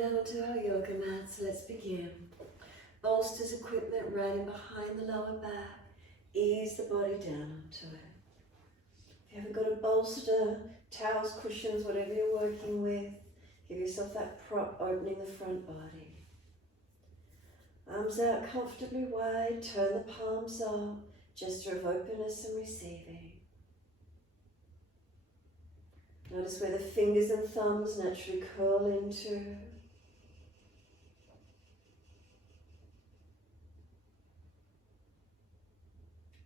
down onto our yoga mat, so let's begin. Bolsters, equipment right in behind the lower back. Ease the body down onto it. If you haven't got a bolster, towels, cushions, whatever you're working with, give yourself that prop opening the front body. Arms out comfortably wide, turn the palms up, gesture of openness and receiving. Notice where the fingers and thumbs naturally curl into.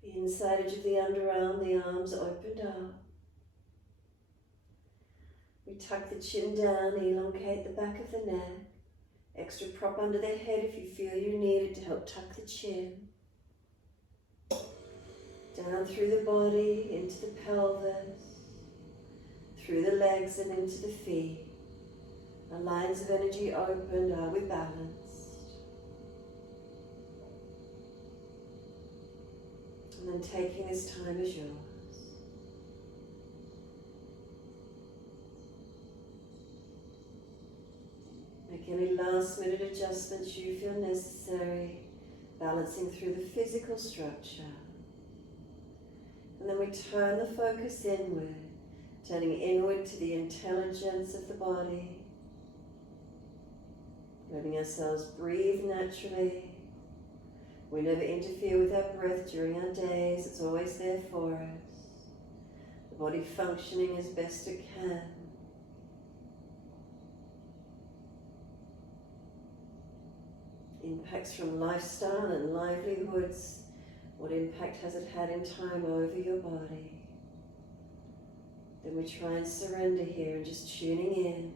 The inside edge of the underarm, the arms opened up. We tuck the chin down, elongate the back of the neck. Extra prop under the head if you feel you need it to help tuck the chin. Down through the body, into the pelvis, through the legs and into the feet. Our lines of energy opened. Are we balanced? And then taking this time as yours. Make any last minute adjustments you feel necessary, balancing through the physical structure. And then we turn the focus inward, turning inward to the intelligence of the body, letting ourselves breathe naturally. We never interfere with our breath during our days, it's always there for us. The body functioning as best it can. Impacts from lifestyle and livelihoods. What impact has it had in time over your body? Then we try and surrender here and just tuning in,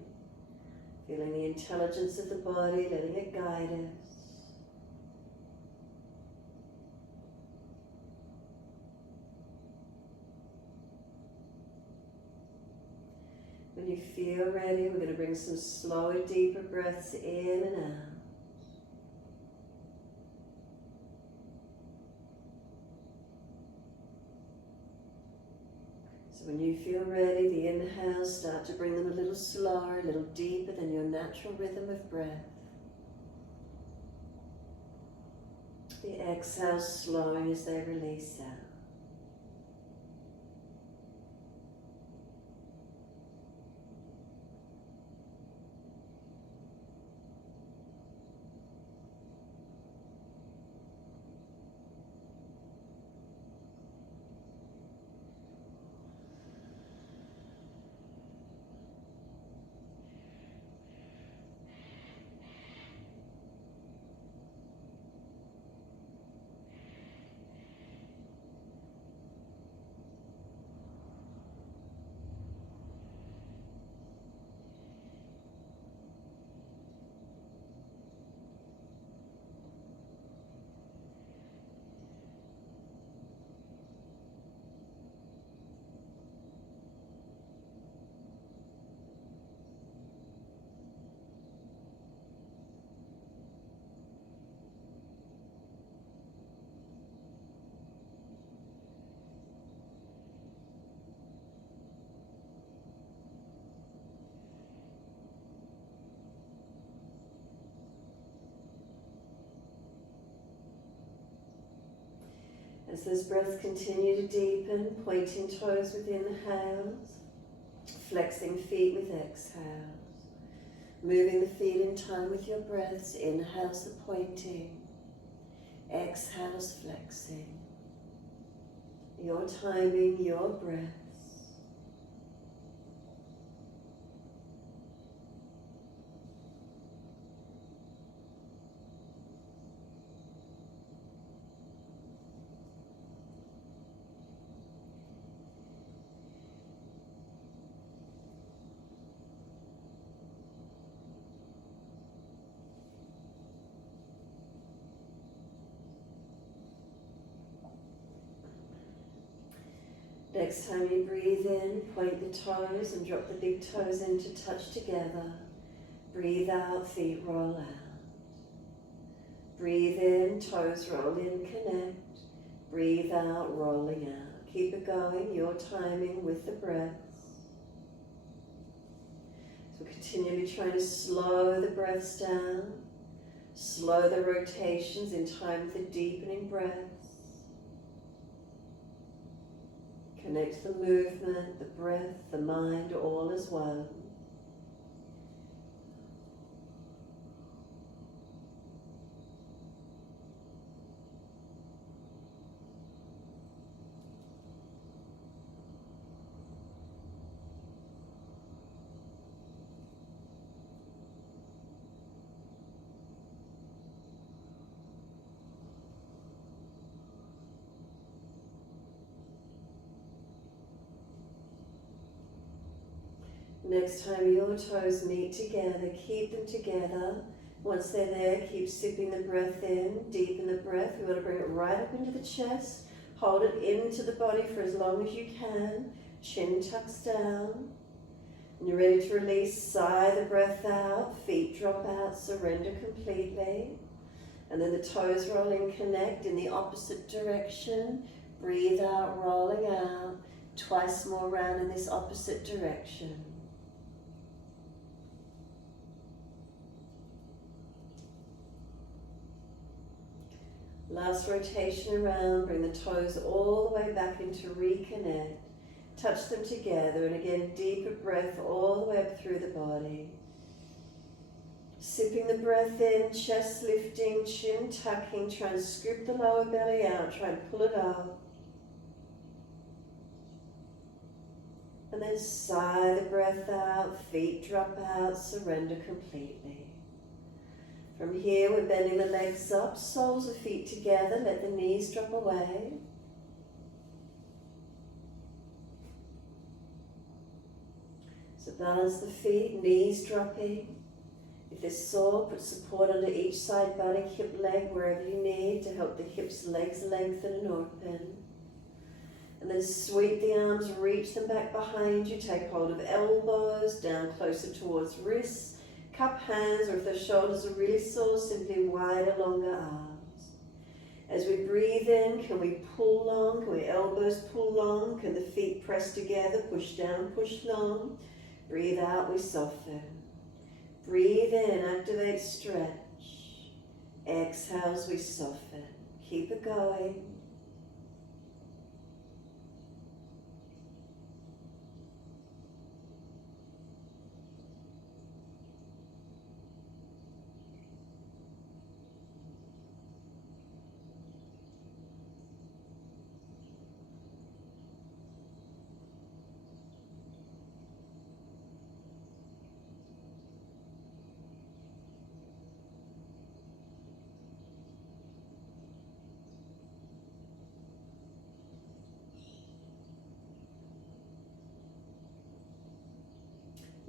feeling the intelligence of the body, letting it guide us. When you feel ready, we're going to bring some slower, deeper breaths in and out. When you feel ready, the inhales start to bring them a little slower, a little deeper than your natural rhythm of breath. The exhales slowing as they release out. As those breaths continue to deepen, pointing toes with inhales, flexing feet with exhales, moving the feet in time with your breaths. Inhales the pointing, exhales flexing. Your timing, your breath. Next time you breathe in, point the toes and drop the big toes in to touch together. Breathe out, feet roll out. Breathe in, toes roll in, connect. Breathe out, rolling out. Keep it going, your timing with the breaths. So continually trying to slow the breaths down, slow the rotations in time with the deepening breaths. Connect the movement, the breath, the mind, all as one. Next time your toes meet together, keep them together. Once they're there, keep sipping the breath in, deepen the breath. We want to bring it right up into the chest. Hold it into the body for as long as you can. Chin tucks down. When you're ready to release, sigh the breath out. Feet drop out, surrender completely. And then the toes roll in, connect in the opposite direction. Breathe out, rolling out. Twice more round in this opposite direction. Last rotation around, bring the toes all the way back into reconnect. Touch them together, and again, deeper breath all the way up through the body. Sipping the breath in, chest lifting, chin tucking, try and scoop the lower belly out, try and pull it up. And then sigh the breath out, feet drop out, surrender completely. From here, we're bending the legs up, soles of feet together, let the knees drop away. So balance the feet, knees dropping. If they're sore, put support under each side body, hip, leg, wherever you need to help the hips, legs lengthen and open. And then sweep the arms, reach them back behind you, take hold of elbows, down closer towards wrists. Cup hands, or if the shoulders are really sore, simply wider, longer arms. As we breathe in, can we pull long? Can we elbows pull long? Can the feet press together? Push down, push long. Breathe out, we soften. Breathe in, activate, stretch. Exhales, we soften. Keep it going.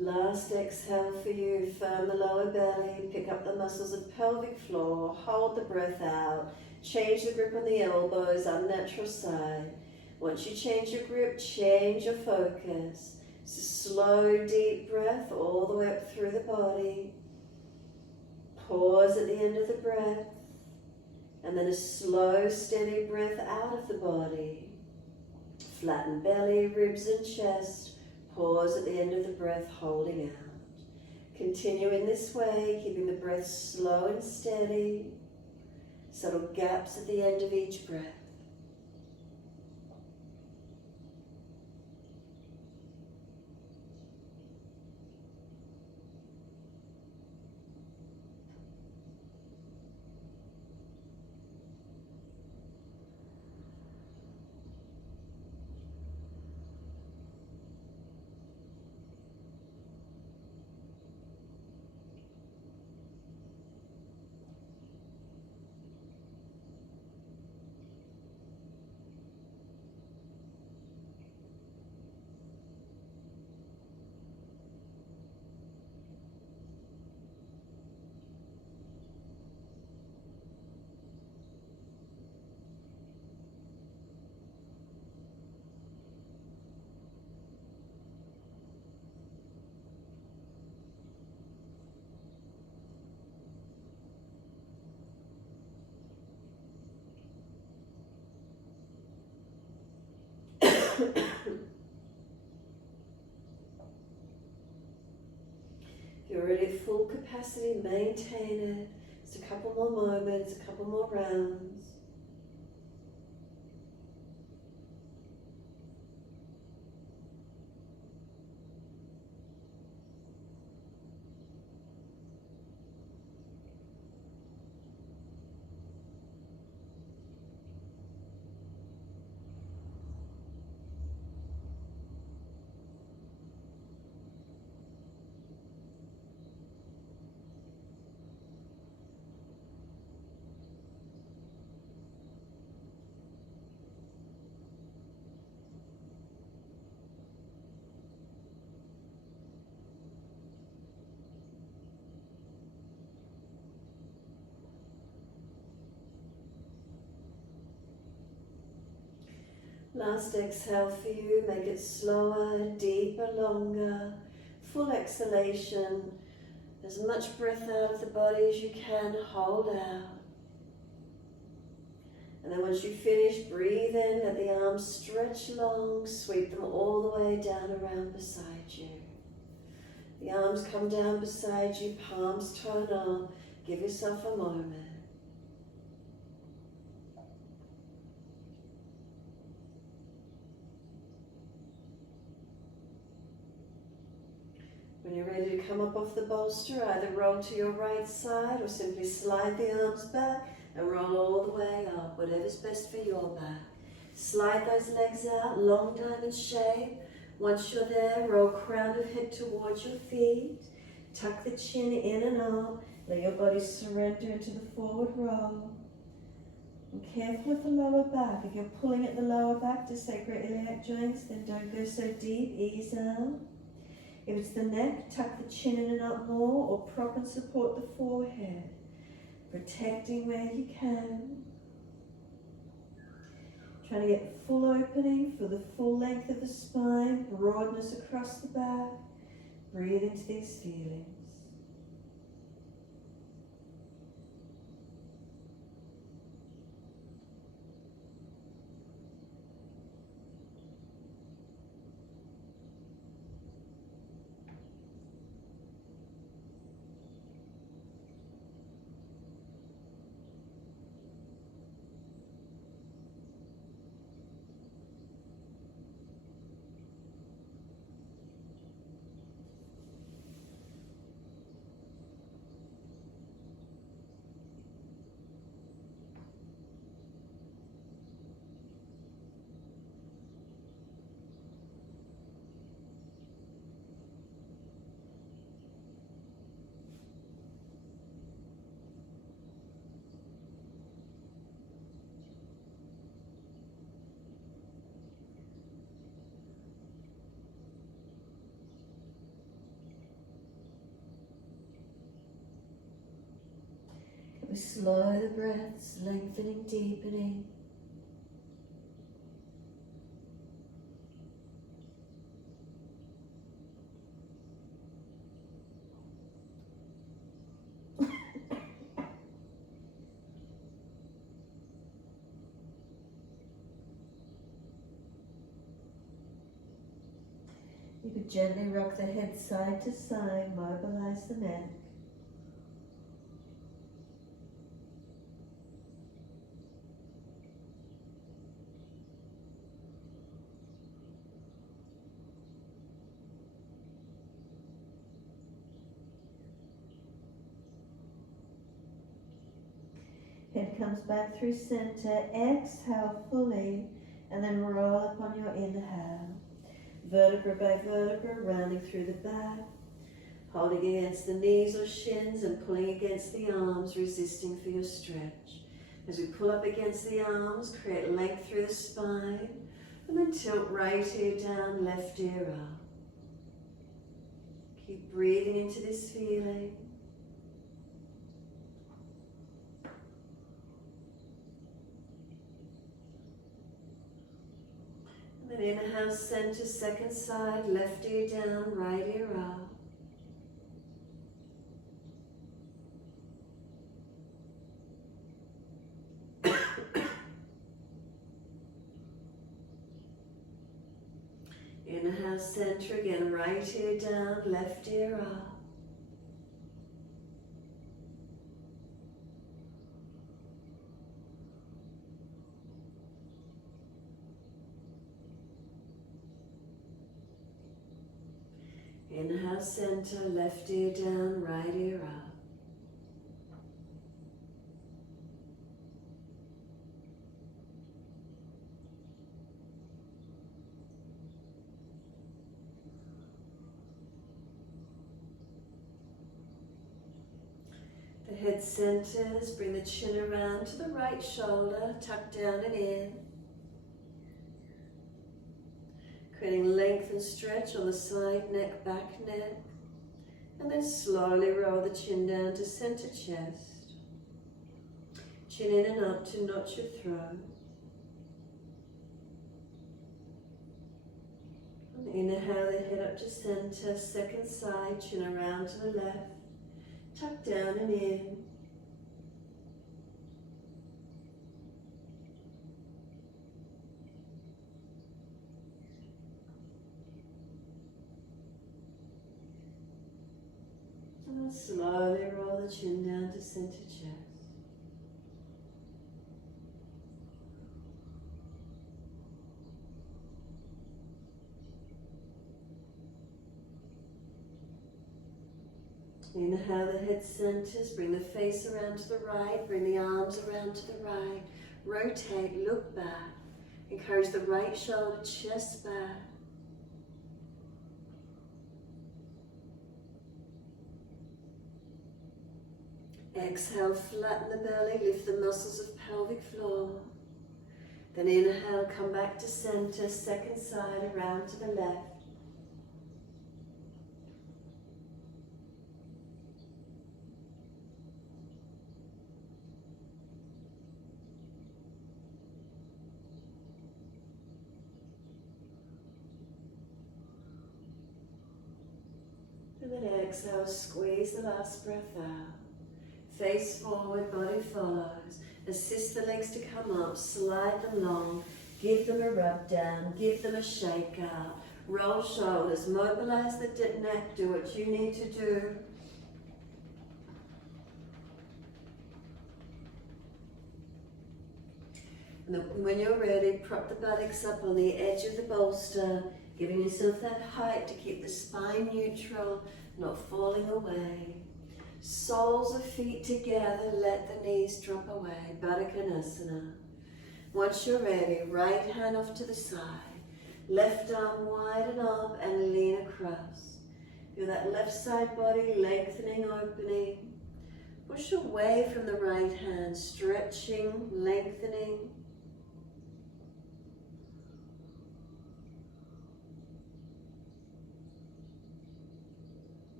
Last exhale for you, firm the lower belly, pick up the muscles of pelvic floor, hold the breath out, change the grip on the elbows, unnatural side. Once you change your grip, change your focus. So slow, deep breath all the way up through the body. Pause at the end of the breath, and then a slow, steady breath out of the body. Flatten belly, ribs and chest. Pause at the end of the breath, holding out. Continue in this way, keeping the breath slow and steady. Subtle gaps at the end of each breath. If you're already at full capacity, maintain it. Just a couple more moments, a couple more rounds. Last exhale for you, make it slower, deeper, longer. Full exhalation, as much breath out of the body as you can, hold out. And then once you finish, breathe in, let the arms stretch long, sweep them all the way down around beside you. The arms come down beside you, palms turn on, give yourself a moment. When you're ready to come up off the bolster, either roll to your right side or simply slide the arms back and roll all the way up, whatever's best for your back. Slide those legs out, long diamond shape. Once you're there, roll crown of head towards your feet. Tuck the chin in and up. Let your body surrender into the forward roll. And careful with the lower back. If you're pulling at the lower back to sacroiliac joints, then don't go so deep, ease out. If it's the neck, tuck the chin in and up more or prop and support the forehead, protecting where you can. Trying to get full opening for the full length of the spine, broadness across the back. Breathe into these feelings. We slow the breaths, lengthening, deepening. You could gently rock the head side to side, mobilize the neck. Head comes back through center, exhale fully, and then roll up on your inhale. Vertebra by vertebra, rounding through the back, holding against the knees or shins and pulling against the arms, resisting for your stretch. As we pull up against the arms, create length through the spine, and then tilt right ear down, left ear up. Keep breathing into this feeling. And then inhale, center, second side, left ear down, right ear up. Inhale, center again, right ear down, left ear up. Inhale, center, left ear down, right ear up. The head centers, bring the chin around to the right shoulder, tuck down and in. Creating length and stretch on the side, neck, back, neck. And then slowly roll the chin down to center chest. Chin in and up to notch your throat. And inhale the head up to center, second side, chin around to the left. Tuck down and in. And then slowly roll the chin down to center chest. Inhale, the head centers, bring the face around to the right, bring the arms around to the right, rotate, look back, encourage the right shoulder, chest back. Exhale, flatten the belly, lift the muscles of pelvic floor. Then inhale, come back to center, second side, around to the left. And then exhale, squeeze the last breath out. Face forward, body follows. Assist the legs to come up, slide them long. Give them a rub down, give them a shake out. Roll shoulders, mobilize the neck, do what you need to do. And then when you're ready, prop the buttocks up on the edge of the bolster, giving yourself that height to keep the spine neutral, not falling away. Soles of feet together, let the knees drop away, Baddha Konasana. Once you're ready, right hand off to the side, left arm widen up and lean across. Feel that left side body lengthening, opening. Push away from the right hand, stretching, lengthening.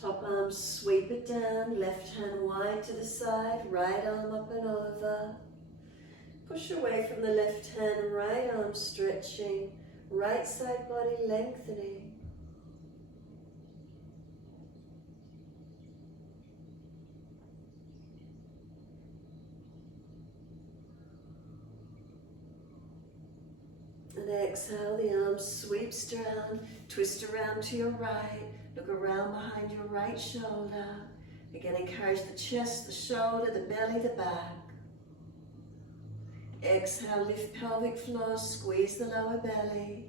Top arm, sweep it down, left hand wide to the side, right arm up and over. Push away from the left hand, right arm stretching, right side body lengthening. And exhale, the arm sweeps down, twist around to your right, look around behind your right shoulder. Again, encourage the chest, the shoulder, the belly, the back. Exhale, lift pelvic floor, squeeze the lower belly.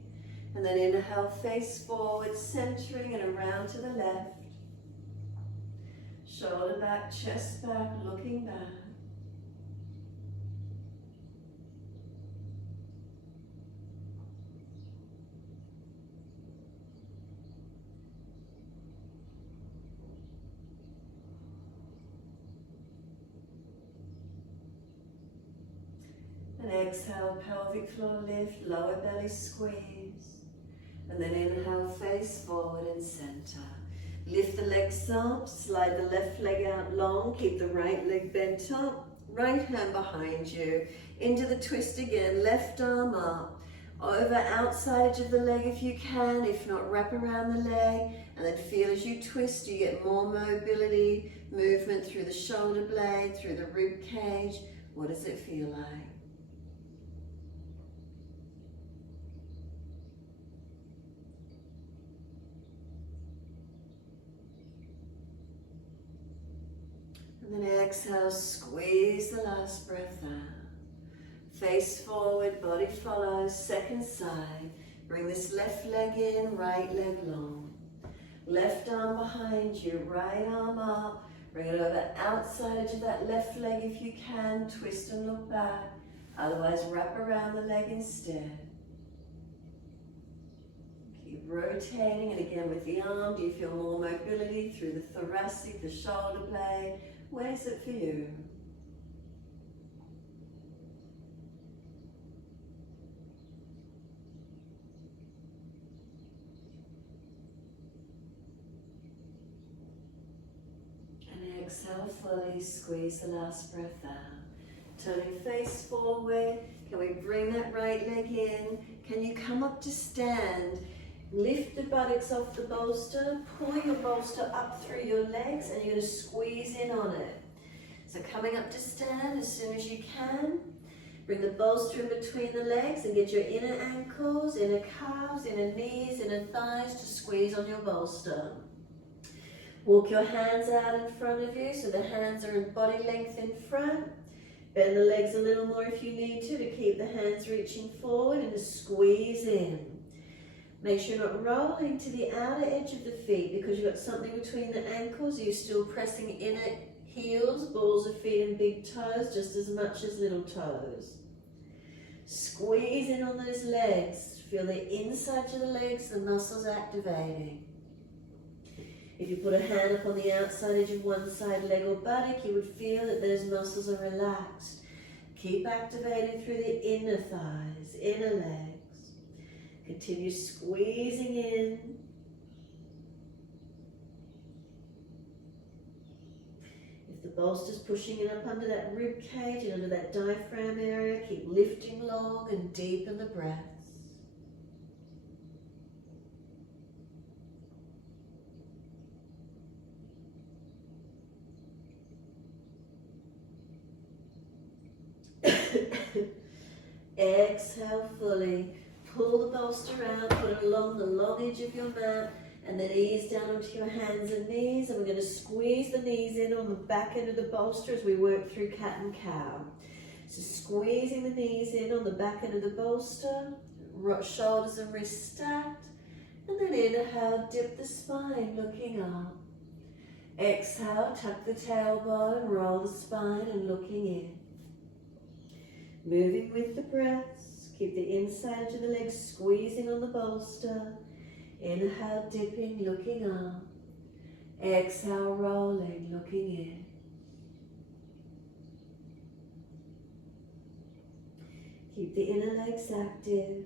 And then inhale, face forward, centering and around to the left. Shoulder back, chest back, looking back. And exhale, pelvic floor lift, lower belly squeeze. And then inhale, face forward and center. Lift the legs up, slide the left leg out long, keep the right leg bent up, right hand behind you. Into the twist again, left arm up, over outside edge of the leg if you can, if not wrap around the leg, and then feel as you twist, you get more mobility, movement through the shoulder blade, through the rib cage. What does it feel like? And then exhale, squeeze the last breath out. Face forward, body follows, second side. Bring this left leg in, right leg long. Left arm behind you, right arm up. Bring it over outside edge of that left leg if you can. Twist and look back. Otherwise, wrap around the leg instead. Keep rotating, and again with the arm, do you feel more mobility through the thoracic, the shoulder blade? Where's it for you? And exhale fully, squeeze the last breath out. Turning face forward, can we bring that right leg in? Can you come up to stand? Lift the buttocks off the bolster, pull your bolster up through your legs, and you're going to squeeze in on it. So coming up to stand as soon as you can. Bring the bolster in between the legs and get your inner ankles, inner calves, inner knees, inner thighs to squeeze on your bolster. Walk your hands out in front of you so the hands are in body length in front. Bend the legs a little more if you need to keep the hands reaching forward and to squeeze in. Make sure you're not rolling to the outer edge of the feet because you've got something between the ankles. You're still pressing inner heels, balls of feet and big toes just as much as little toes. Squeeze in on those legs. Feel the inside of the legs, the muscles activating. If you put a hand up on the outside edge of one side leg or buttock, you would feel that those muscles are relaxed. Keep activating through the inner thighs, inner legs. Continue squeezing in. If the bolster's pushing it up under that rib cage and under that diaphragm area, keep lifting long and deepen the breaths. Exhale fully. Pull the bolster out, put it along the long edge of your mat, and then ease down onto your hands and knees. And we're going to squeeze the knees in on the back end of the bolster as we work through cat and cow. So squeezing the knees in on the back end of the bolster, shoulders and wrists stacked, and then inhale, dip the spine, looking up. Exhale, tuck the tailbone, roll the spine and looking in. Moving with the breaths. Keep the inside of the legs squeezing on the bolster. Inhale, dipping, looking up. Exhale, rolling, looking in. Keep the inner legs active.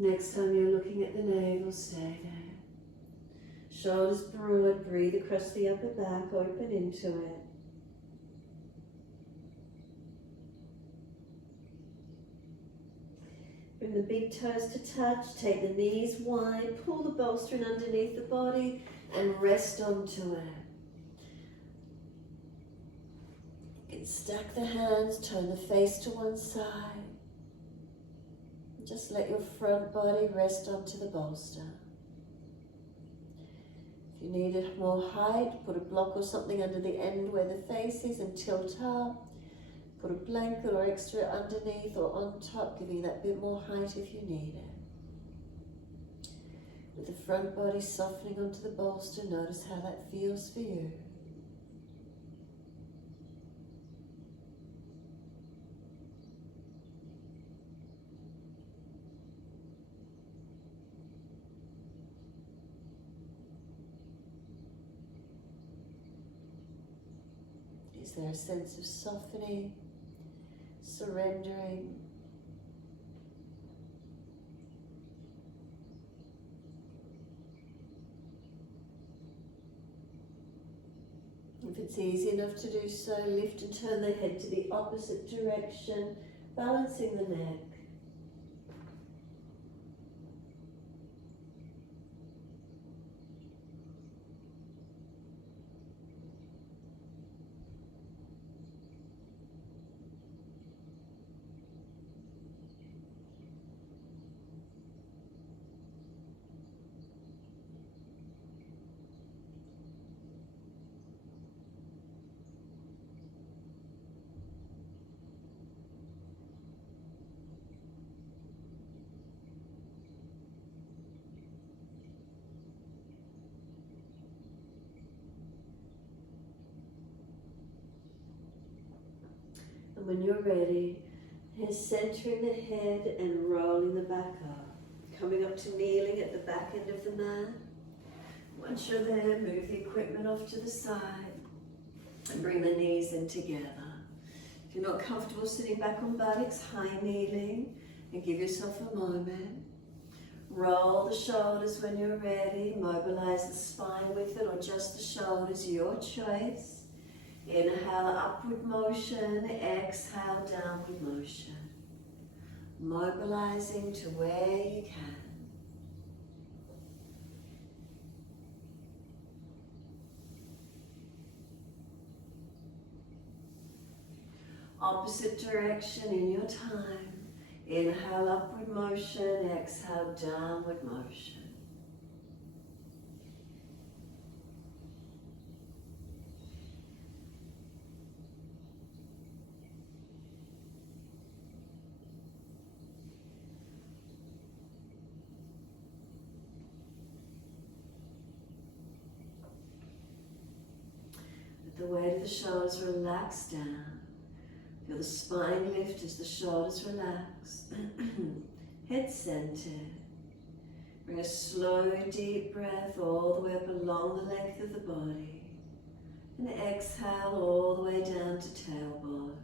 Next time you're looking at the navel, stay there. Shoulders broad, breathe across the upper back, open into it. Bring the big toes to touch, take the knees wide, pull the bolster in underneath the body and rest onto it. You can stack the hands, turn the face to one side. Just let your front body rest onto the bolster. If you needed more height, put a block or something under the end where the face is and tilt up. Put a blanket or extra underneath or on top, giving that bit more height if you need it. With the front body softening onto the bolster, notice how that feels for you. Is there a sense of softening, surrendering? If it's easy enough to do so, lift and turn the head to the opposite direction, balancing the neck. when you're ready, centering the head and rolling the back up. Coming up to kneeling at the back end of the mat. Once you're there, move the equipment off to the side and bring the knees in together. If you're not comfortable sitting back on buttocks, high kneeling, and give yourself a moment. Roll the shoulders when you're ready. Mobilize the spine with it or just the shoulders, your choice. Inhale, upward motion. Exhale, downward motion. Mobilizing to where you can. Opposite direction in your time. Inhale, upward motion. Exhale, downward motion. Let the weight of the shoulders relax down. Feel the spine lift as the shoulders relax. Head centered. Bring a slow, deep breath all the way up along the length of the body. And exhale all the way down to tailbone.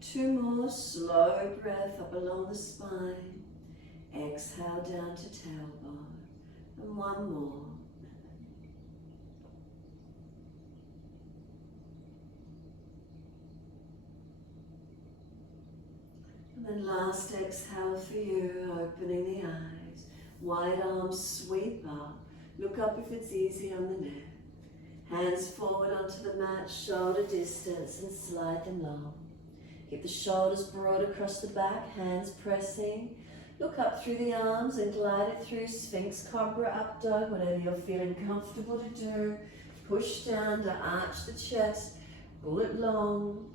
2 more, slow breath up along the spine. Exhale down to tailbone. And 1 more. And then last exhale for you, opening the eyes. Wide arms sweep up. Look up if it's easy on the neck. Hands forward onto the mat, shoulder distance, and slide them long. Keep the shoulders broad across the back, hands pressing. Look up through the arms and glide it through Sphinx, Cobra, Up Dog, whatever you're feeling comfortable to do. Push down to arch the chest, pull it long.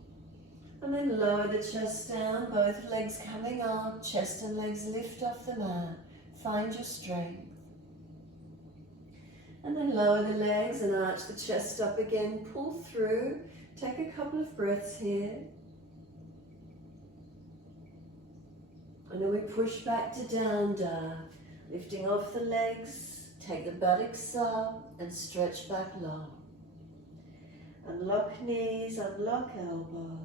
And then lower the chest down, both legs coming up, chest and legs lift off the mat. Find your strength. And then lower the legs and arch the chest up again, pull through. Take a couple of breaths here. And then we push back to down dog. Lifting off the legs, take the buttocks up and stretch back long. Unlock knees, unlock elbows.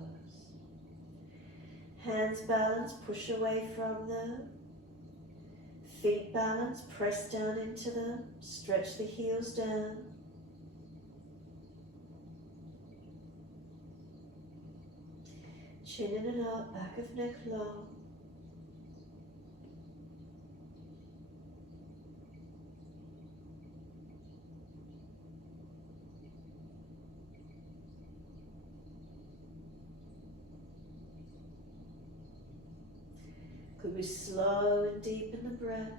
Hands balance, push away from them. Feet balance, press down into them. Stretch the heels down. Chin in and up, back of neck long. Could we slow and deepen the breath?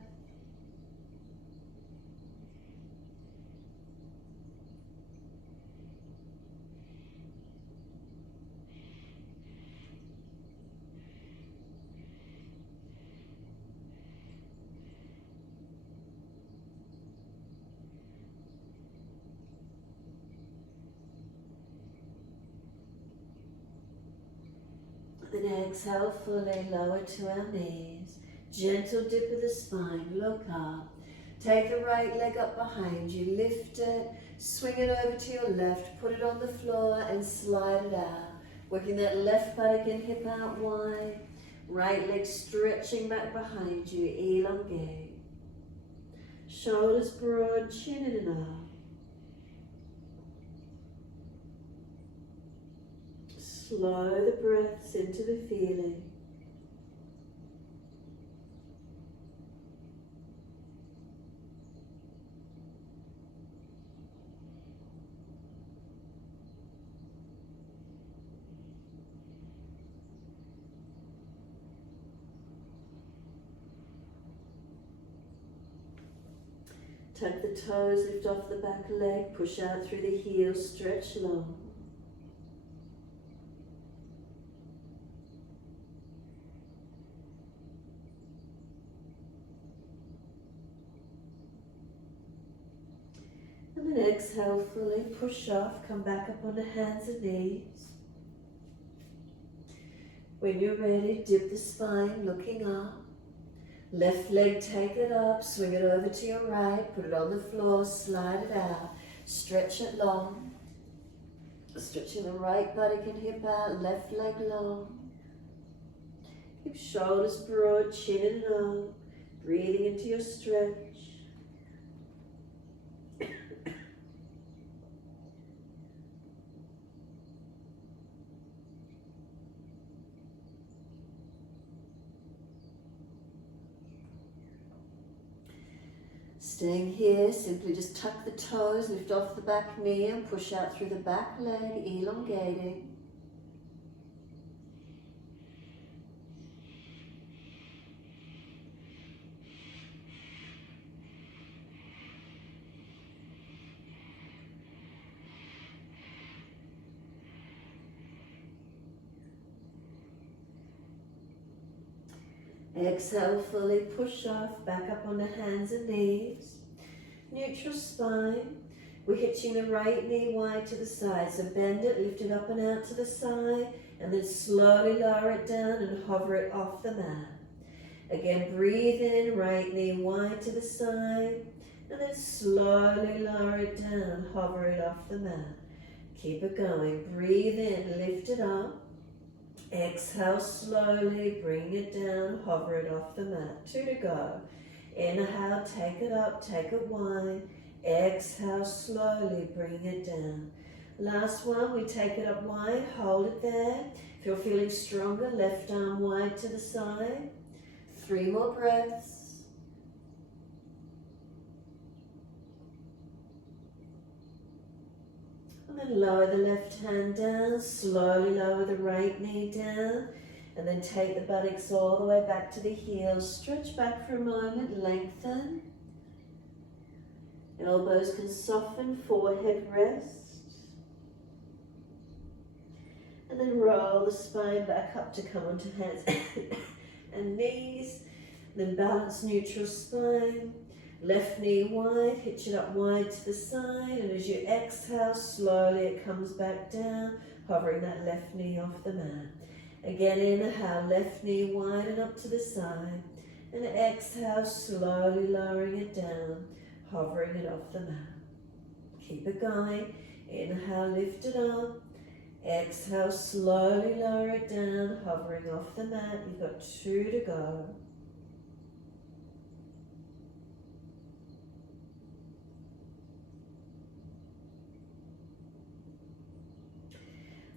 Then exhale fully, lower to our knees. Gentle dip of the spine, look up. Take the right leg up behind you, lift it, swing it over to your left, put it on the floor and slide it out. Working that left buttock and hip out wide. Right leg stretching back behind you, elongate. Shoulders broad, chin in and up. Slow the breaths into the feeling. Tuck the toes, lift off the back leg, push out through the heels, stretch long. And then exhale fully, push off, come back up onto hands and knees. When you're ready, dip the spine, looking up. Left leg, take it up, swing it over to your right, put it on the floor, slide it out. Stretch it long. Stretching the right buttock and hip out, left leg long. Keep shoulders broad, chin and up. Breathing into your stretch. Staying here, simply just tuck the toes, lift off the back knee and push out through the back leg, elongating. Exhale, fully push off, back up on the hands and knees. Neutral spine. We're hitching the right knee wide to the side. So bend it, lift it up and out to the side, and then slowly lower it down and hover it off the mat. Again, breathe in, right knee wide to the side, and then slowly lower it down, hover it off the mat. Keep it going. Breathe in, lift it up. Exhale slowly, bring it down, hover it off the mat. 2 to go. Inhale, take it up, take it wide. Exhale slowly, bring it down. Last one, we take it up wide, hold it there. If you're feeling stronger, left arm wide to the side. 3 more breaths. And then lower the left hand down, slowly lower the right knee down, and then take the buttocks all the way back to the heels. Stretch back for a moment, lengthen. Elbows can soften, forehead rest. And then roll the spine back up to come onto hands and knees. Then balance neutral spine. Left knee wide, hitch it up wide to the side, and as you exhale, slowly it comes back down, hovering that left knee off the mat. Again, inhale, left knee wide and up to the side, and exhale, slowly lowering it down, hovering it off the mat. Keep it going. Inhale, lift it up. Exhale, slowly lower it down, hovering off the mat. You've got 2 to go.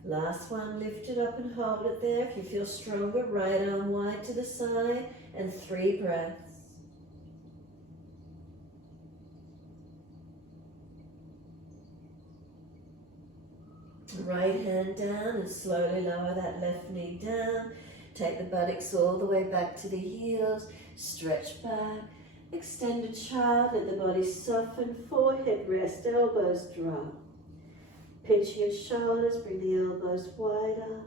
Last one, lift it up and hold it there. If you feel stronger, right arm wide to the side, and 3 breaths. Right hand down and slowly lower that left knee down. Take the buttocks all the way back to the heels. Stretch back. Extended child, let the body soften. Forehead rest, elbows drop. Pinch your shoulders, bring the elbows wider.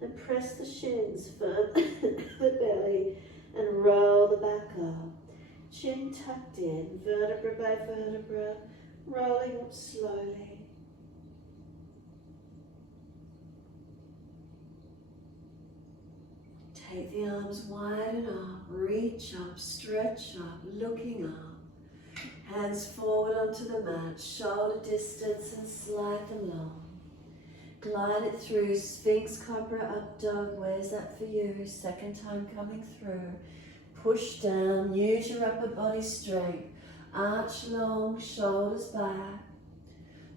And press the shins, firm the belly, and roll the back up. Chin tucked in, vertebra by vertebra, rolling up slowly. Take the arms wide and up, reach up, stretch up, looking up. Hands forward onto the mat, shoulder distance, and slide them long. Glide it through, Sphinx, Cobra, Up Dog. Where's that for you? Second time coming through. Push down, use your upper body strength. Arch long, shoulders back.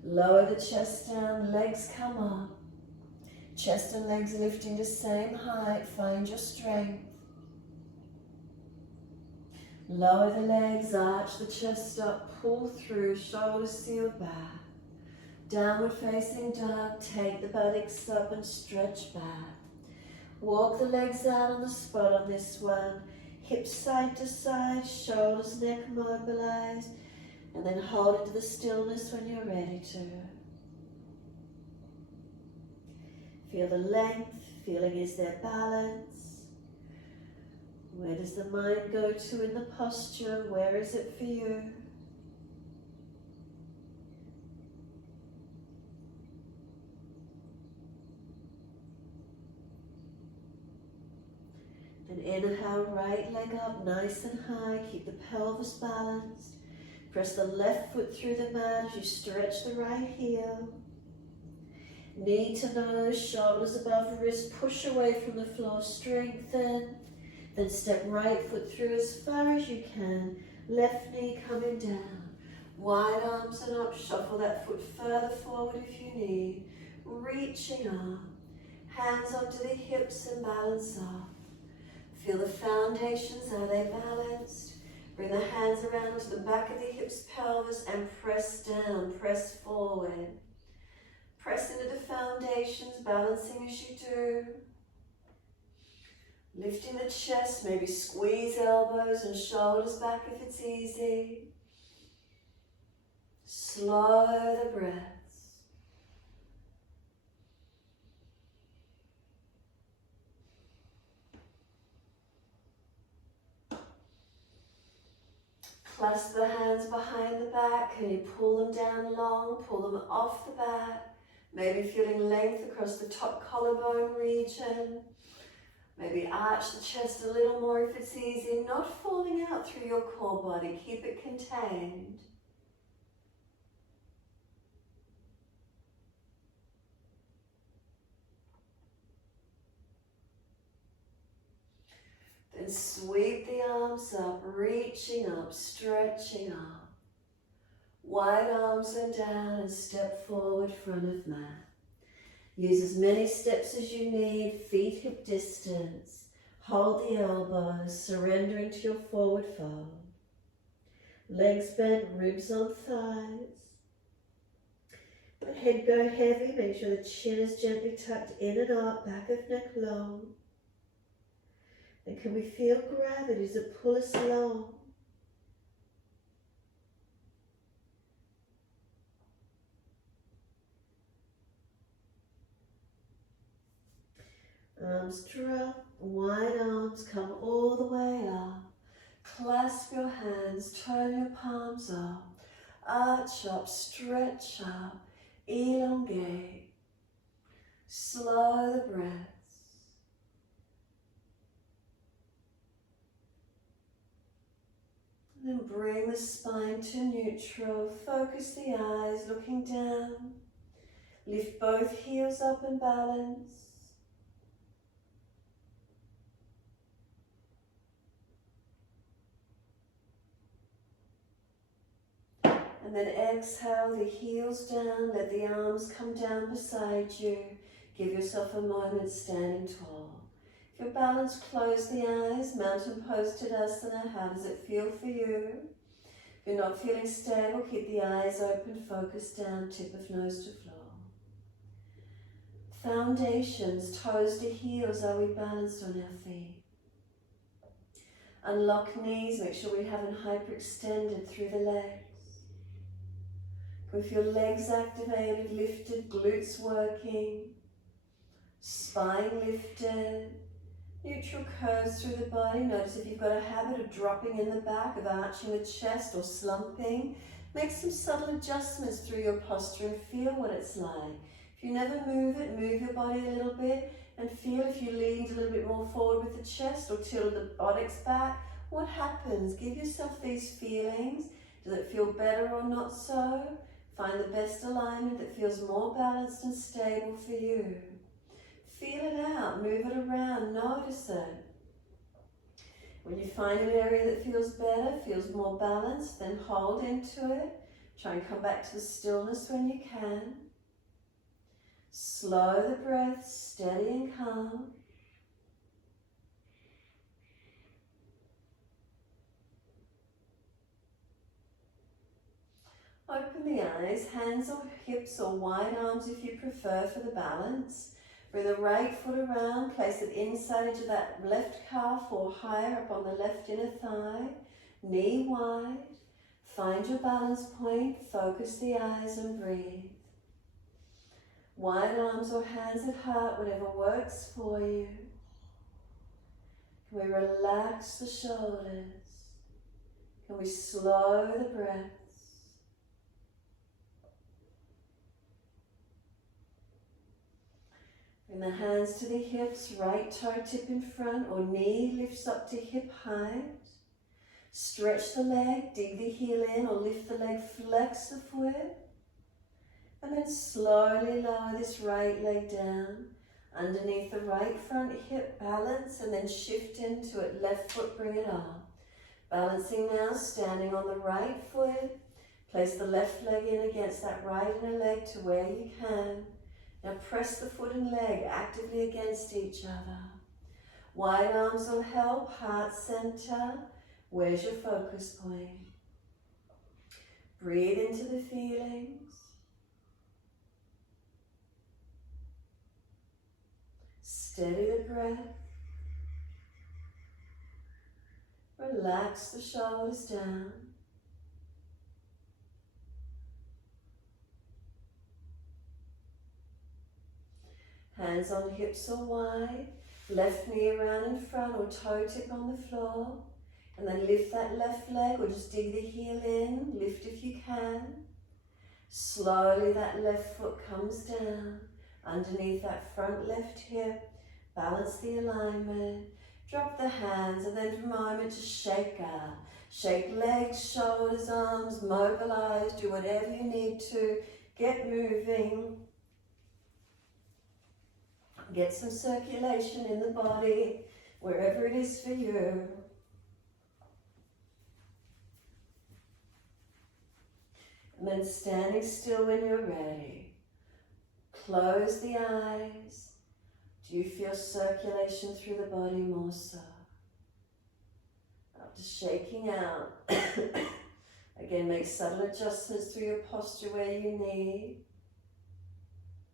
Lower the chest down, legs come up. Chest and legs lifting to same height, find your strength. Lower the legs, arch the chest up, pull through, shoulders sealed back. Downward facing dog, take the buttocks up and stretch back. Walk the legs out on the spot on this one. Hips side to side, shoulders, neck mobilized. And then hold into the stillness when you're ready to. Feel the length, feeling is there balance. Where does the mind go to in the posture? Where is it for you? inhale, right leg up nice and high. Keep the pelvis balanced. Press the left foot through the mat as you stretch the right heel. Knee to nose, shoulders above wrist, push away from the floor, strengthen. Then step right foot through as far as you can. Left knee coming down. Wide arms and up, shuffle that foot further forward if you need. Reaching up, hands onto the hips and balance off. Feel the foundations, are they balanced? Bring the hands around to the back of the hips, pelvis, and press down, press forward. Press into the foundations, balancing as you do. Lifting the chest, maybe squeeze elbows and shoulders back if it's easy. Slow the breaths. Clasp the hands behind the back. Can you pull them down long? Pull them off the back. Maybe feeling length across the top collarbone region. Maybe arch the chest a little more if it's easy. Not falling out through your core body. Keep it contained. Then sweep the arms up, reaching up, stretching up. Wide arms and down and step forward front of mat. Use as many steps as you need, feet hip distance. Hold the elbows, surrendering to your forward fold. Legs bent, ribs on thighs. Let head go heavy, make sure the chin is gently tucked in and up, back of neck long. And can we feel gravity as it pulls us along? Arms drop, wide arms come all the way up. Clasp your hands, turn your palms up. Arch up, stretch up, elongate. Slow the breaths. Then bring the spine to neutral. Focus the eyes, looking down. Lift both heels up and balance. And then exhale the heels down, let the arms come down beside you. Give yourself a moment standing tall. If you're balanced, close the eyes, mountain pose Tadasana. How does it feel for you? If you're not feeling stable, keep the eyes open, focus down, tip of nose to floor. Foundations, toes to heels, are we balanced on our feet? Unlock knees, make sure we haven't hyperextended through the legs. With your legs activated, lifted, glutes working, spine lifted, neutral curves through the body. Notice if you've got a habit of dropping in the back, of arching the chest or slumping, make some subtle adjustments through your posture and feel what it's like. If you never move it, move your body a little bit and feel if you leaned a little bit more forward with the chest or tilted the buttocks back, what happens? Give yourself these feelings. Does it feel better or not so? Find the best alignment that feels more balanced and stable for you. Feel it out, move it around, notice it. When you find an area that feels better, feels more balanced, then hold into it. Try and come back to the stillness when you can. Slow the breath, steady and calm. Open the eyes, hands or hips or wide arms if you prefer for the balance. Bring the right foot around, place it inside into that left calf or higher up on the left inner thigh. Knee wide. Find your balance point, focus the eyes and breathe. Wide arms or hands at heart, whatever works for you. Can we relax the shoulders? Can we slow the breath? Bring the hands to the hips, right toe tip in front or knee lifts up to hip height. Stretch the leg, dig the heel in or lift the leg, flex the foot. And then slowly lower this right leg down. Underneath the right front hip, balance and then shift into it. Left foot, bring it up. Balancing now, standing on the right foot. Place the left leg in against that right inner leg to where you can. Now press the foot and leg actively against each other. Wide arms will help, heart center. Where's your focus point? Breathe into the feelings. Steady the breath. Relax the shoulders down. Hands on hips or wide. Left knee around in front or toe tip on the floor. And then lift that left leg or just dig the heel in. Lift if you can. Slowly that left foot comes down. Underneath that front left hip. Balance the alignment. Drop the hands and then for a moment just shake out. Shake legs, shoulders, arms, mobilize. Do whatever you need to. Get moving. Get some circulation in the body, wherever it is for you. And then standing still when you're ready. Close the eyes. Do you feel circulation through the body more so? After shaking out, again make subtle adjustments through your posture where you need.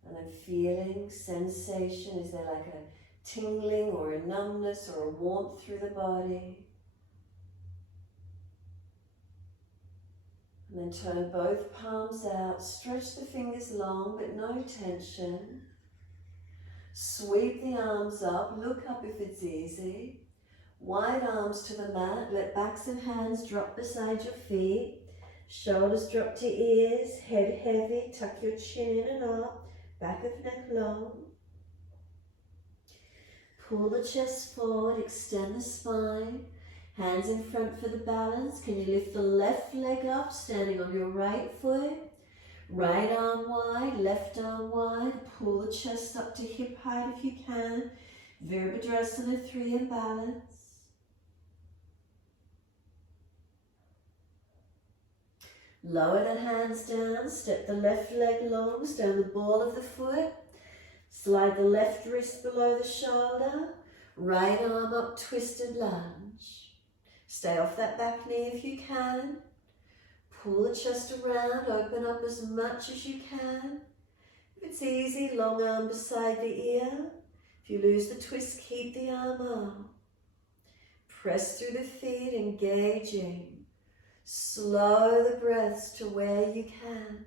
And then feeling, sensation, is there like a tingling or a numbness or a warmth through the body? And then turn both palms out, stretch the fingers long but no tension. Sweep the arms up, look up if it's easy. Wide arms to the mat, let backs and hands drop beside your feet. Shoulders drop to ears, head heavy, tuck your chin in and up. Back of neck long. Pull the chest forward, extend the spine. Hands in front for the balance. Can you lift the left leg up, standing on your right foot? Right arm wide, left arm wide. Pull the chest up to hip height if you can. Virabhadrasana 3 in balance. Lower the hands down, step the left leg longs down the ball of the foot. Slide the left wrist below the shoulder. Right arm up, twisted lunge. Stay off that back knee if you can. Pull the chest around, open up as much as you can. If it's easy, long arm beside the ear. If you lose the twist, keep the arm up. Press through the feet, engaging. Slow the breaths to where you can.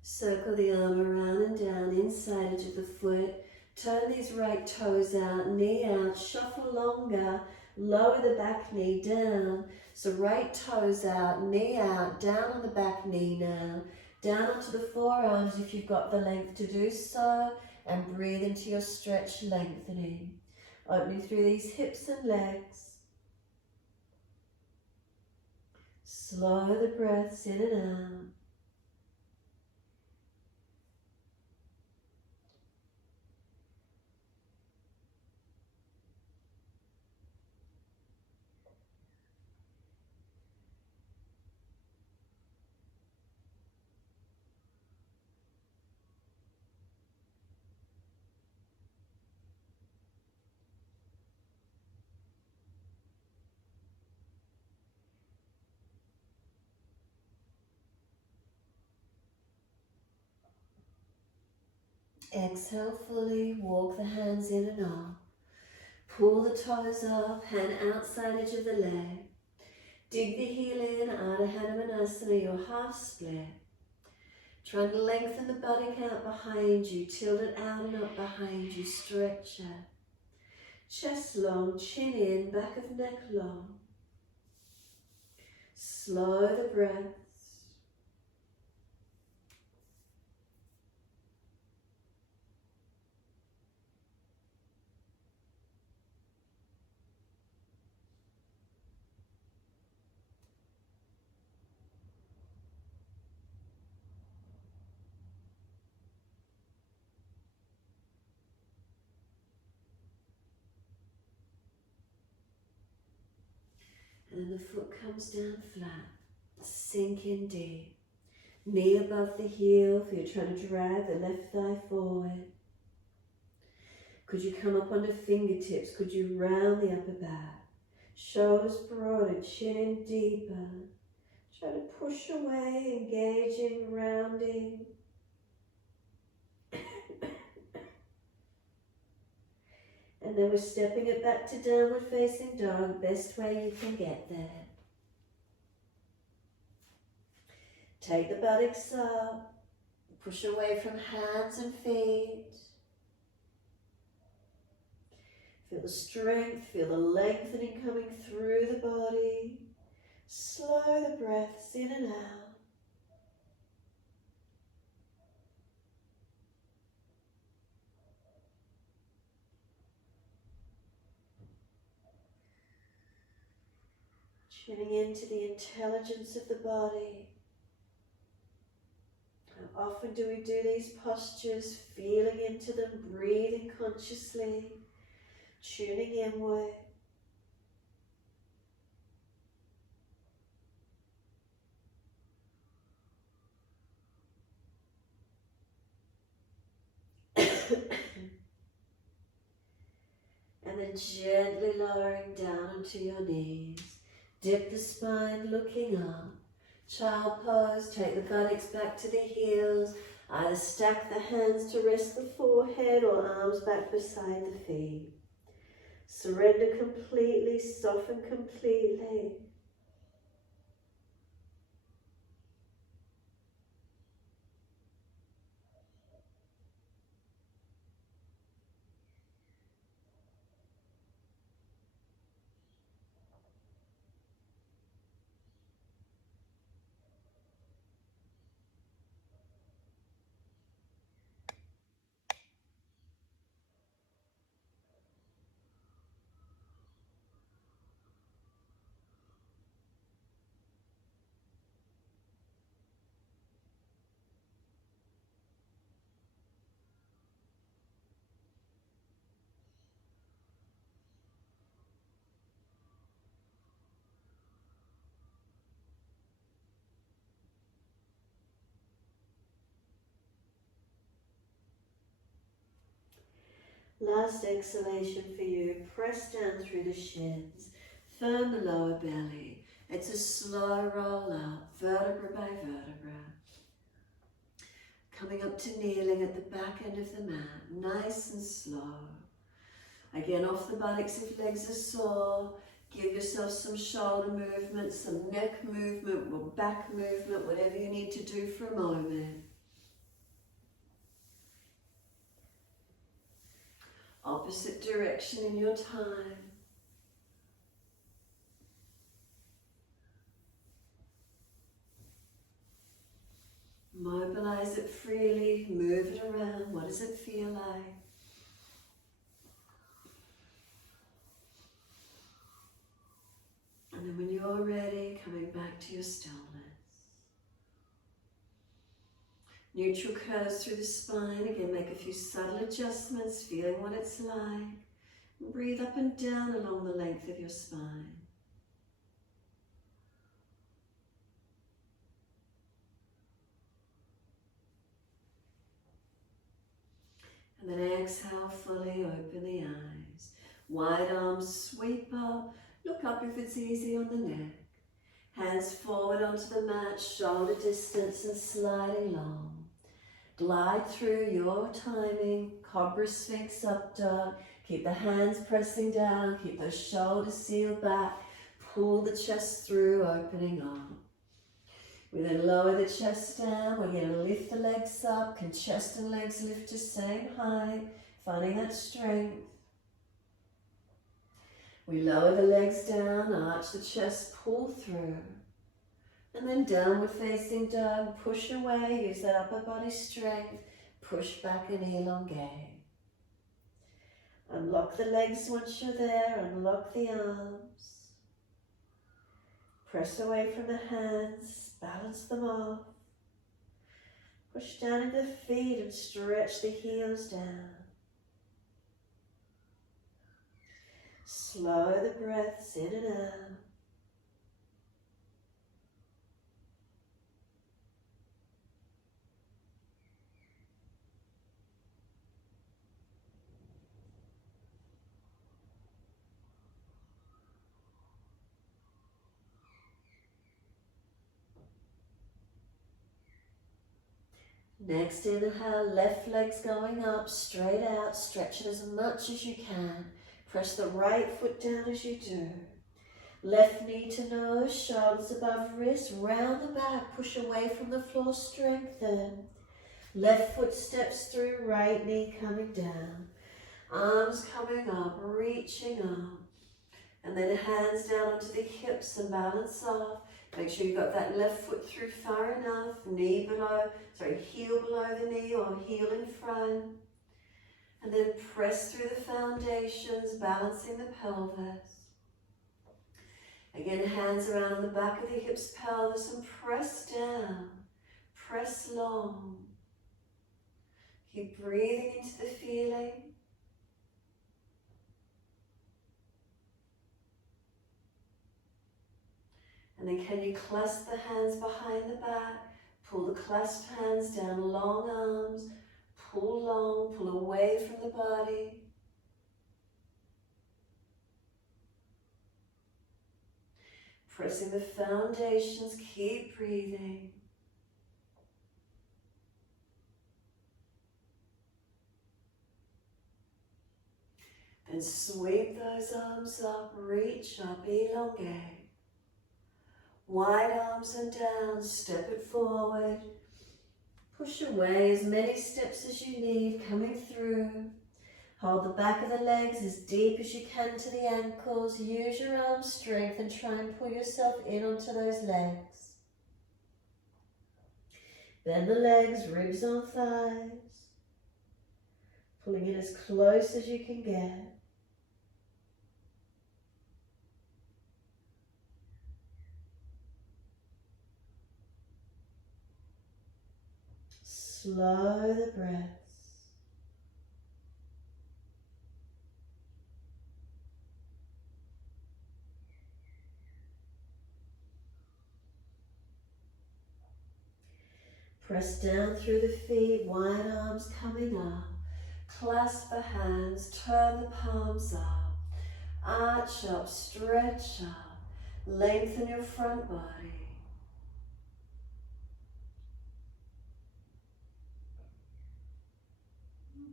Circle the arm around and down, inside edge of the foot. Turn these right toes out, knee out, shuffle longer. Lower the back knee down. So right toes out, knee out, down on the back knee now. Down onto the forearms if you've got the length to do so, and breathe into your stretch, lengthening. Opening through these hips and legs. Slow the breaths in and out. Exhale fully, walk the hands in and up. Pull the toes up, hand outside edge of the leg. Dig the heel in, Ardha Hanumanasana, your half split. Try and lengthen the buttock out behind you, tilt it out and up behind you, stretch it. Chest long, chin in, back of neck long. Slow the breaths. And then the foot comes down flat. Sink in deep. Knee above the heel if you're trying to drag the left thigh forward. Could you come up onto fingertips? Could you round the upper back? Shoulders broader, chin in deeper. Try to push away, engaging, rounding. And then we're stepping it back to downward facing dog, best way you can get there. Take the buttocks up, push away from hands and feet. Feel the strength, feel the lengthening coming through the body. Slow the breaths in and out. Tuning into the intelligence of the body. How often do we do these postures, feeling into them, breathing consciously, tuning inward. And then gently lowering down onto your knees. Dip the spine, looking up. Child pose, take the buttocks back to the heels. Either stack the hands to rest the forehead or arms back beside the feet. Surrender completely, soften completely. Last exhalation for you. Press down through the shins. Firm the lower belly. It's a slow roll up, vertebra by vertebra. Coming up to kneeling at the back end of the mat, nice and slow. Again, off the buttocks if legs are sore. Give yourself some shoulder movement, some neck movement, or back movement, whatever you need to do for a moment. Opposite direction in your time. Mobilize it freely, move it around. What does it feel like? And then when you're ready, coming back to your stillness. Neutral curves through the spine. Again, make a few subtle adjustments, feeling what it's like. And breathe up and down along the length of your spine. And then exhale fully, open the eyes. Wide arms sweep up. Look up if it's easy on the neck. Hands forward onto the mat, shoulder distance and sliding long. Glide through your timing, Cobra Sphinx up dog. Keep the hands pressing down, keep those shoulders sealed back. Pull the chest through, opening up. We then lower the chest down. We're going to lift the legs up. Can chest and legs lift to same height? Finding that strength. We lower the legs down, arch the chest, pull through. And then downward facing dog, push away, use that upper body strength, push back and elongate. Unlock the legs once you're there, unlock the arms. Press away from the hands, balance them off. Push down into the feet and stretch the heels down. Slow the breaths in and out. Next inhale, left leg's going up, straight out, stretch it as much as you can. Press the right foot down as you do. Left knee to nose, shoulders above wrist, round the back, push away from the floor, strengthen. Left foot steps through, right knee coming down. Arms coming up, reaching up. And then hands down onto the hips and balance off. Make sure you've got that left foot through far enough, heel below the knee or heel in front. And then press through the foundations, balancing the pelvis. Again, hands around the back of the hips, pelvis, and press down, press long. Keep breathing into the feeling. And then can you clasp the hands behind the back, pull the clasped hands down, long arms, pull long, pull away from the body. Pressing the foundations, keep breathing. Then sweep those arms up, reach up, elongate. Wide arms and down, step it forward. Push away as many steps as you need, coming through. Hold the back of the legs as deep as you can to the ankles. Use your arm strength and try and pull yourself in onto those legs. Bend the legs, ribs on thighs. Pulling it as close as you can get. Slow the breaths. Press down through the feet, wide arms coming up. Clasp the hands, turn the palms up. Arch up, stretch up. Lengthen your front body.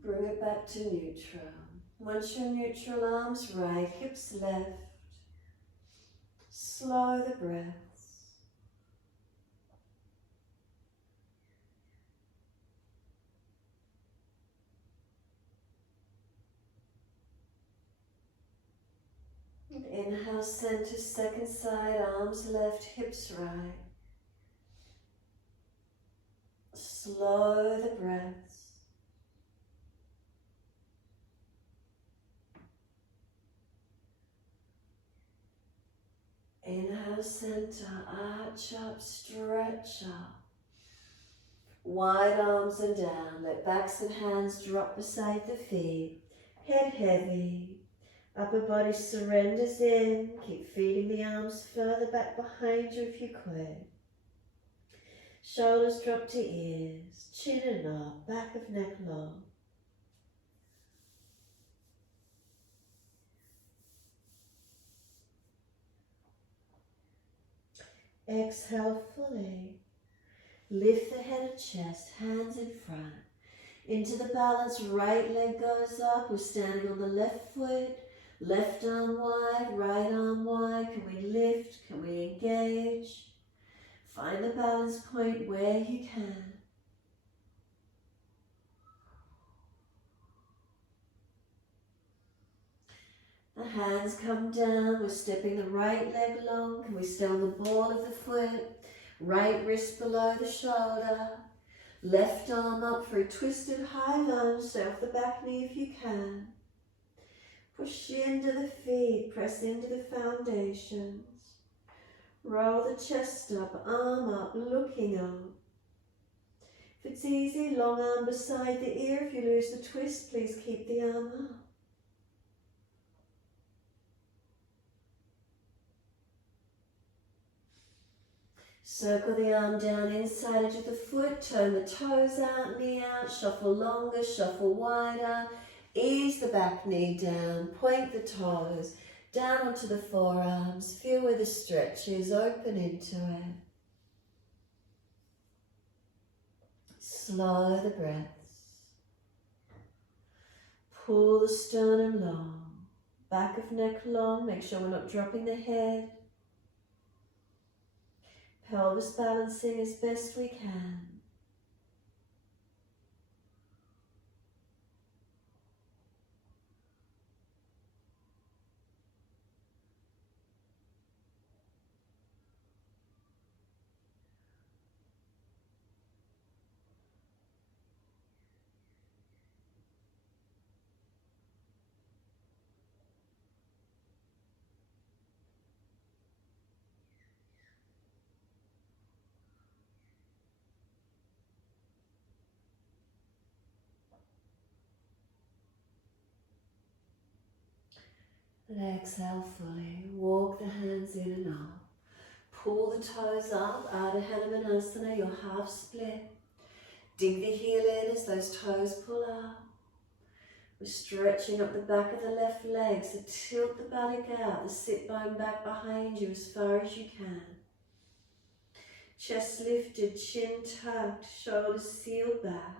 Bring it back to neutral. Once you're neutral, arms right, hips left. Slow the breaths. And inhale, center, second side, arms left, hips right. Slow the breaths. Inhale, center, arch up, stretch up. Wide arms and down. Let backs and hands drop beside the feet. Head heavy. Upper body surrenders in. Keep feeding the arms further back behind you if you could. Shoulders drop to ears. Chin and up. Back of neck long. Exhale fully. Lift the head and chest, hands in front. Into the balance, right leg goes up. We're standing on the left foot. Left arm wide, right arm wide. Can we lift? Can we engage? Find the balance point where you can. The hands come down, we're stepping the right leg long. Can we stay on the ball of the foot? Right wrist below the shoulder. Left arm up for a twisted high lunge. Stay off the back knee if you can. Push into the feet, press into the foundations. Roll the chest up, arm up, looking up. If it's easy, long arm beside the ear. If you lose the twist, please keep the arm up. Circle the arm down inside edge of the foot, turn the toes out, knee out, shuffle longer, shuffle wider, ease the back knee down, point the toes, down onto the forearms, feel where the stretch is, open into it. Slow the breaths. Pull the sternum long, back of neck long, make sure we're not dropping the head. Pelvis balancing as best we can. And exhale fully. Walk the hands in and up. Pull the toes up. Ardha Hanumanasana, your half split. Dig the heel in as those toes pull up. We're stretching up the back of the left leg, so tilt the buttock out, the sit bone back behind you as far as you can. Chest lifted, chin tucked, shoulders sealed back.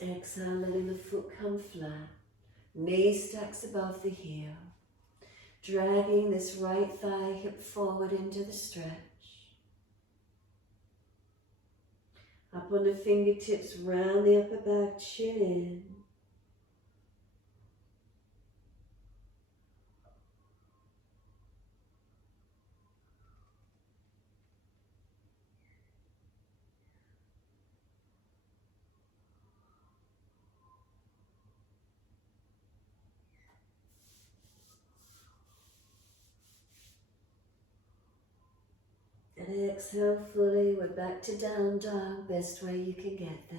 Exhale, letting the foot come flat. Knee stacks above the heel. Dragging this right thigh hip forward into the stretch. Up on the fingertips, round the upper back, chin in. And exhale fully, we're back to down dog, best way you can get there.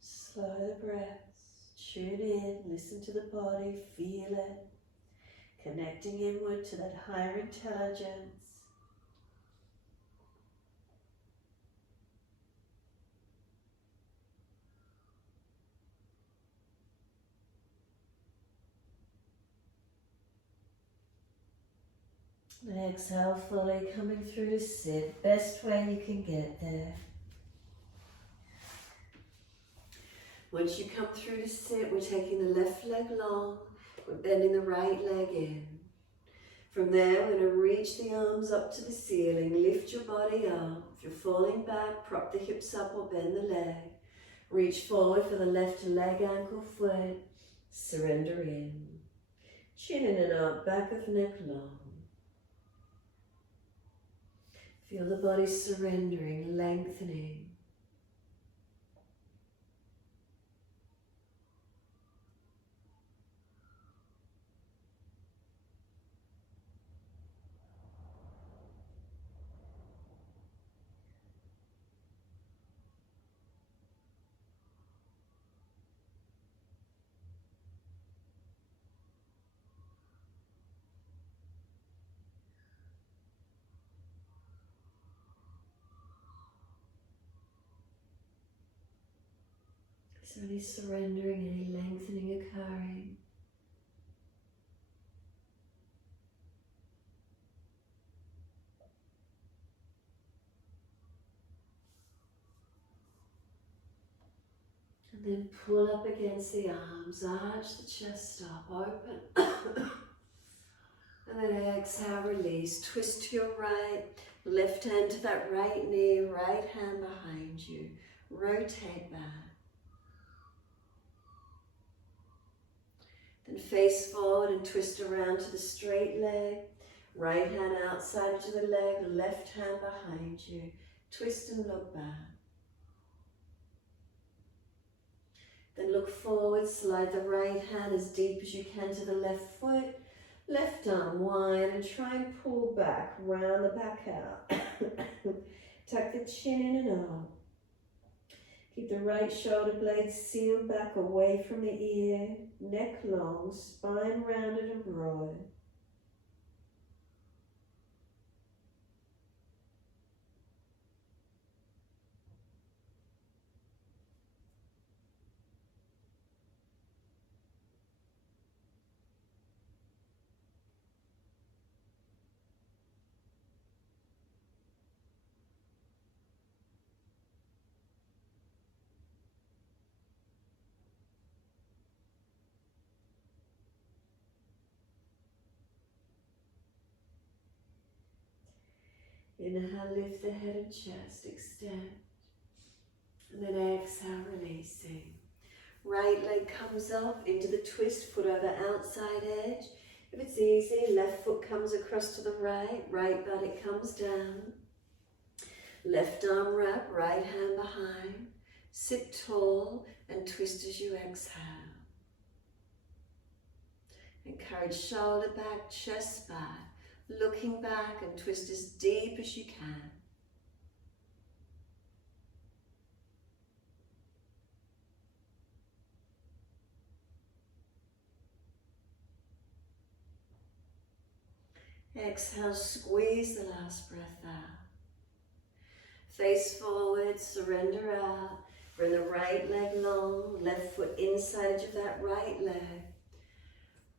Slow the breaths, tune in, listen to the body, feel it. Connecting inward to that higher intelligence. And exhale fully, coming through to sit, best way you can get there. Once you come through to sit, we're taking the left leg long, we're bending the right leg in. From there, we're going to reach the arms up to the ceiling, lift your body up. If you're falling back, prop the hips up or bend the leg. Reach forward for the left leg, ankle, foot. Surrender in. Chin in and up, back of neck long. Feel the body surrendering, lengthening. Is there any surrendering, any lengthening occurring? And then pull up against the arms, arch the chest up, open. And then exhale, release. Twist to your right, left hand to that right knee, right hand behind you. Rotate back. Then face forward and twist around to the straight leg. Right hand outside to the leg, left hand behind you. Twist and look back. Then look forward, slide the right hand as deep as you can to the left foot. Left arm wide and try and pull back, round the back out. Tuck the chin in and up. Keep the right shoulder blade sealed back away from the ear, neck long, spine rounded and broad. Inhale, lift the head and chest, extend. And then exhale, releasing. Right leg comes up into the twist, foot over outside edge. If it's easy, left foot comes across to the right, right buttock comes down. Left arm wrap, right hand behind. Sit tall and twist as you exhale. Encourage shoulder back, chest back. Looking back and twist as deep as you can. Exhale, squeeze the last breath out. Face forward, surrender out. Bring the right leg long, left foot inside edge of that right leg.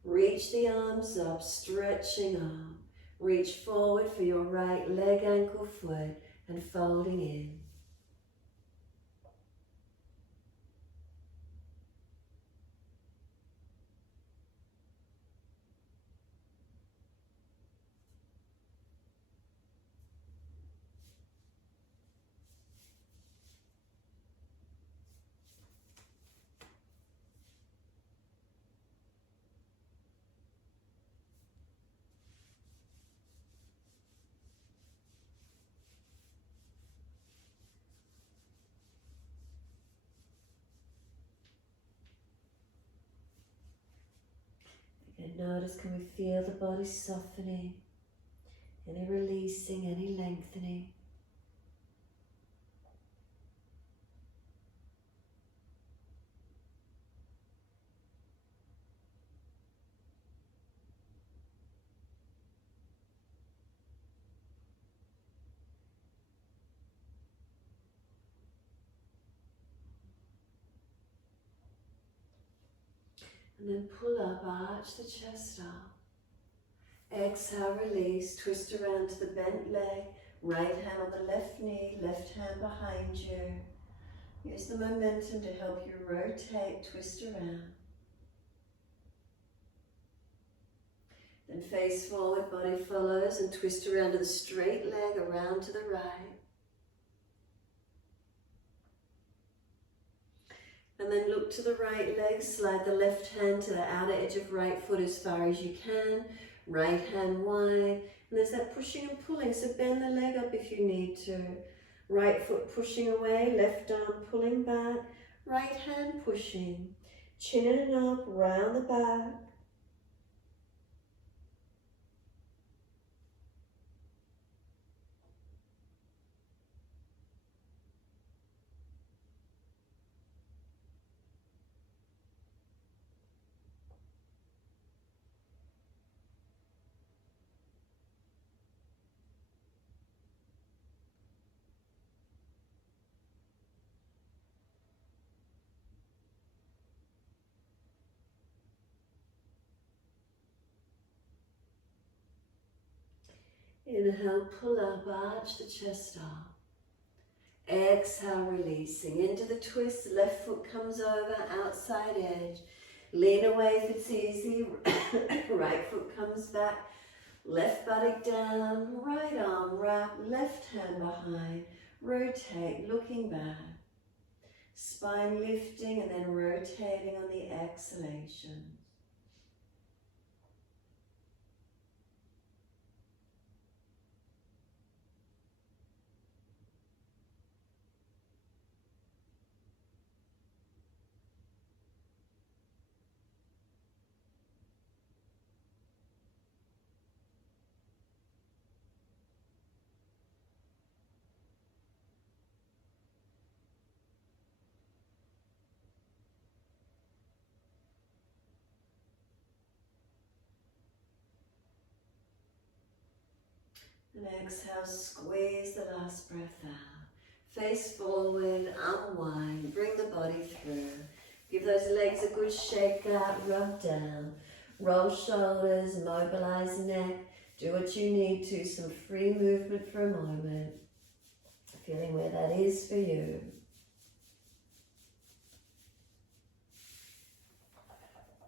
Reach the arms up, stretching up. Reach forward for your right leg, ankle, foot, and folding in. And notice, can we feel the body softening? Any releasing, any lengthening? And then pull up, arch the chest up. Exhale, release, twist around to the bent leg. Right hand on the left knee, left hand behind you. Use the momentum to help you rotate, twist around. Then face forward, body follows, and twist around to the straight leg, around to the right. And then look to the right leg, slide the left hand to the outer edge of right foot as far as you can. Right hand wide. And there's that pushing and pulling, so bend the leg up if you need to. Right foot pushing away, left arm pulling back. Right hand pushing. Chin and up, round the back. Inhale, pull up, arch the chest up. Exhale, releasing into the twist. Left foot comes over, outside edge. Lean away if it's easy. Right foot comes back. Left buttock down. Right arm wrap. Left hand behind. Rotate, looking back. Spine lifting and then rotating on the exhalation. And exhale, squeeze the last breath out. Face forward, unwind, bring the body through. Give those legs a good shake out, rub down. Roll shoulders, mobilize neck. Do what you need to, some free movement for a moment. Feeling where that is for you.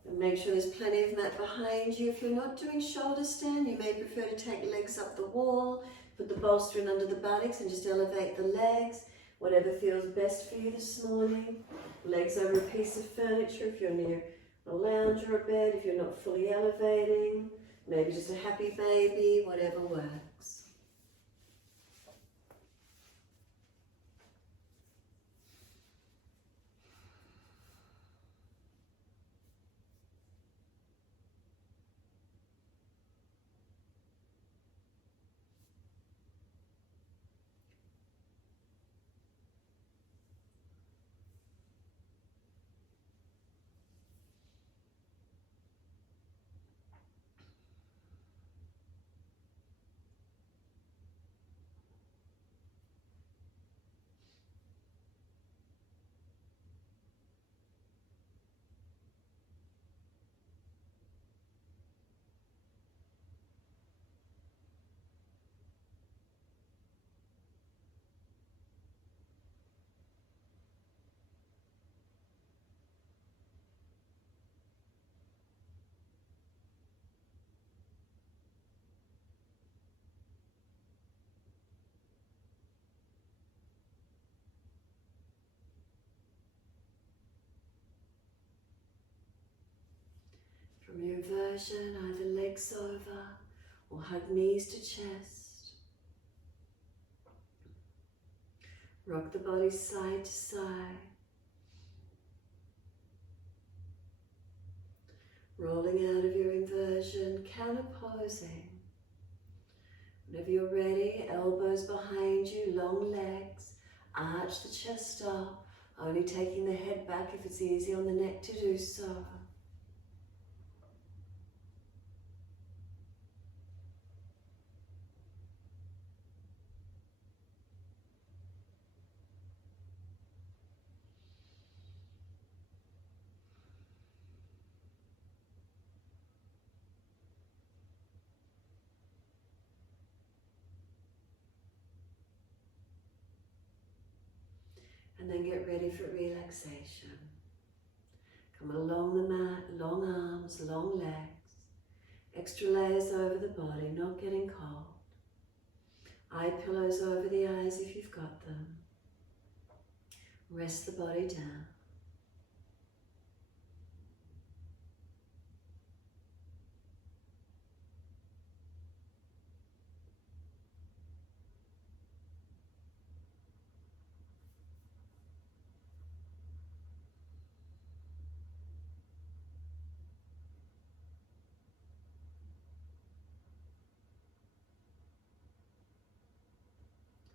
And make sure there's plenty of mat behind you. If you're not doing shoulder stand, you may prefer to take legs up the wall, put the bolster in under the buttocks and just elevate the legs. Whatever feels best for you this morning. Legs over a piece of furniture if you're near a lounge or a bed, if you're not fully elevating. Maybe just a happy baby, whatever works. From your inversion, either legs over or hug knees to chest. Rock the body side to side. Rolling out of your inversion, counterposing. Whenever you're ready, elbows behind you, long legs, arch the chest up, only taking the head back if it's easy on the neck to do so. And then get ready for relaxation. Come along the mat, long arms, long legs. Extra layers over the body, not getting cold. Eye pillows over the eyes if you've got them. Rest the body down.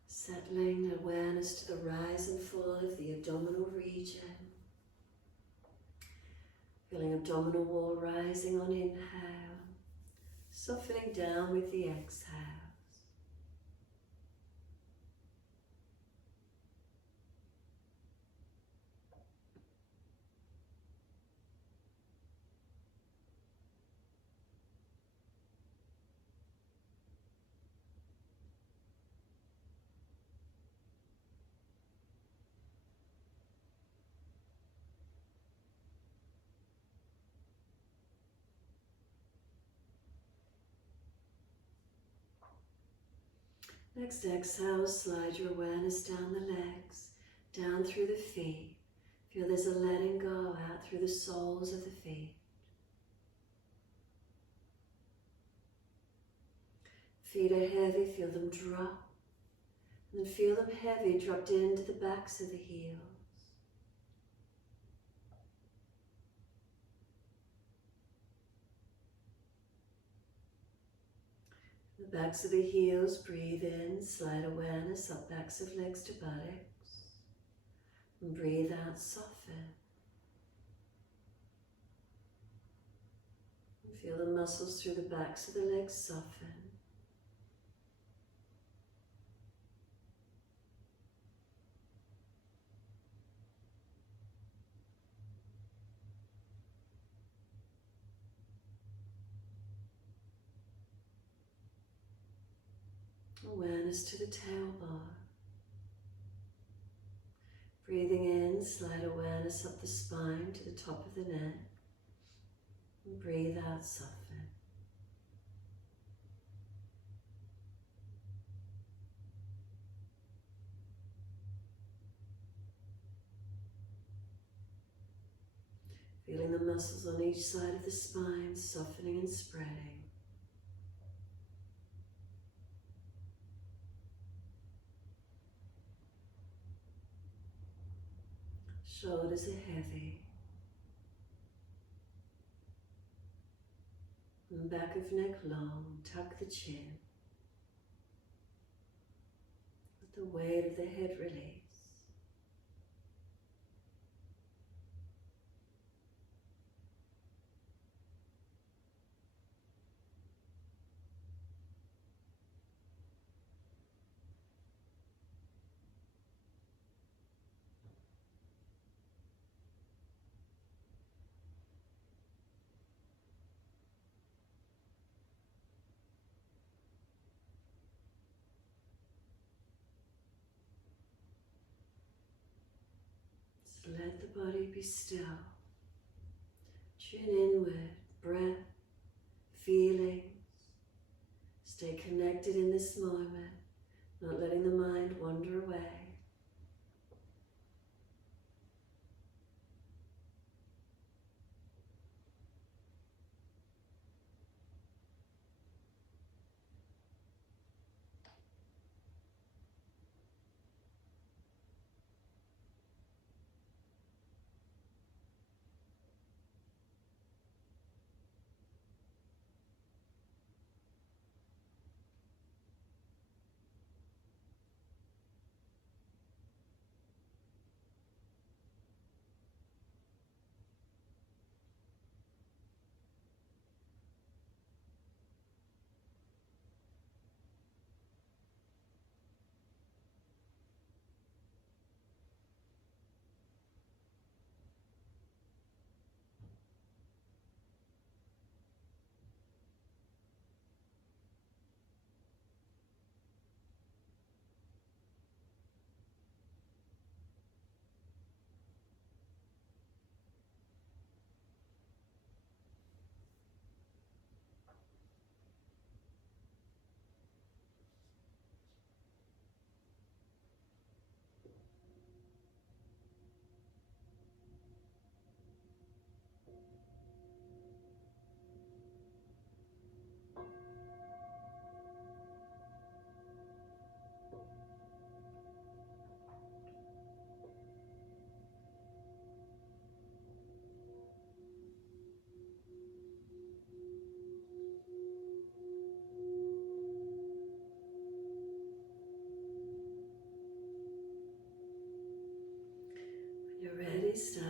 Settling awareness to the rise and fall of the abdominal region. Feeling abdominal wall rising on inhale, softening down with the exhale. Next exhale, slide your awareness down the legs, down through the feet. Feel there's a letting go out through the soles of the feet. Feet are heavy, feel them drop. And then feel them heavy, dropped into the backs of the heels. The backs of the heels, breathe in, slide awareness up backs of legs to buttocks. And breathe out, soften. And feel the muscles through the backs of the legs soften. Awareness to the tailbone. Breathing in, slide awareness up the spine to the top of the neck. And breathe out, soften. Feeling the muscles on each side of the spine softening and spreading. Shoulders are heavy. And back of neck long, tuck the chin. Let the weight of the head release. Let the body be still. Tune inward, breath, feelings. Stay connected in this moment, not letting the mind wander away.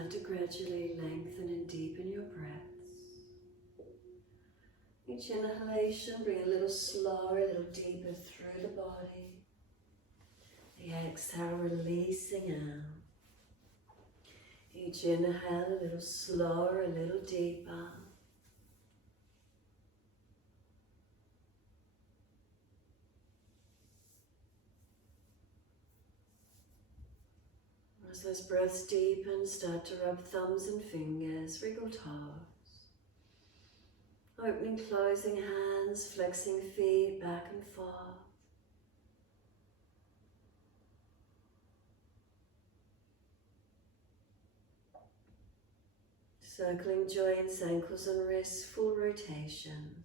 start to gradually lengthen and deepen your breaths. Each inhalation, bring a little slower, a little deeper through the body. The exhale, releasing out. Each inhale, a little slower, a little deeper. As those breaths deepen, start to rub thumbs and fingers, wriggle toes. Opening, closing hands, flexing feet back and forth. Circling joints, ankles and wrists, full rotations.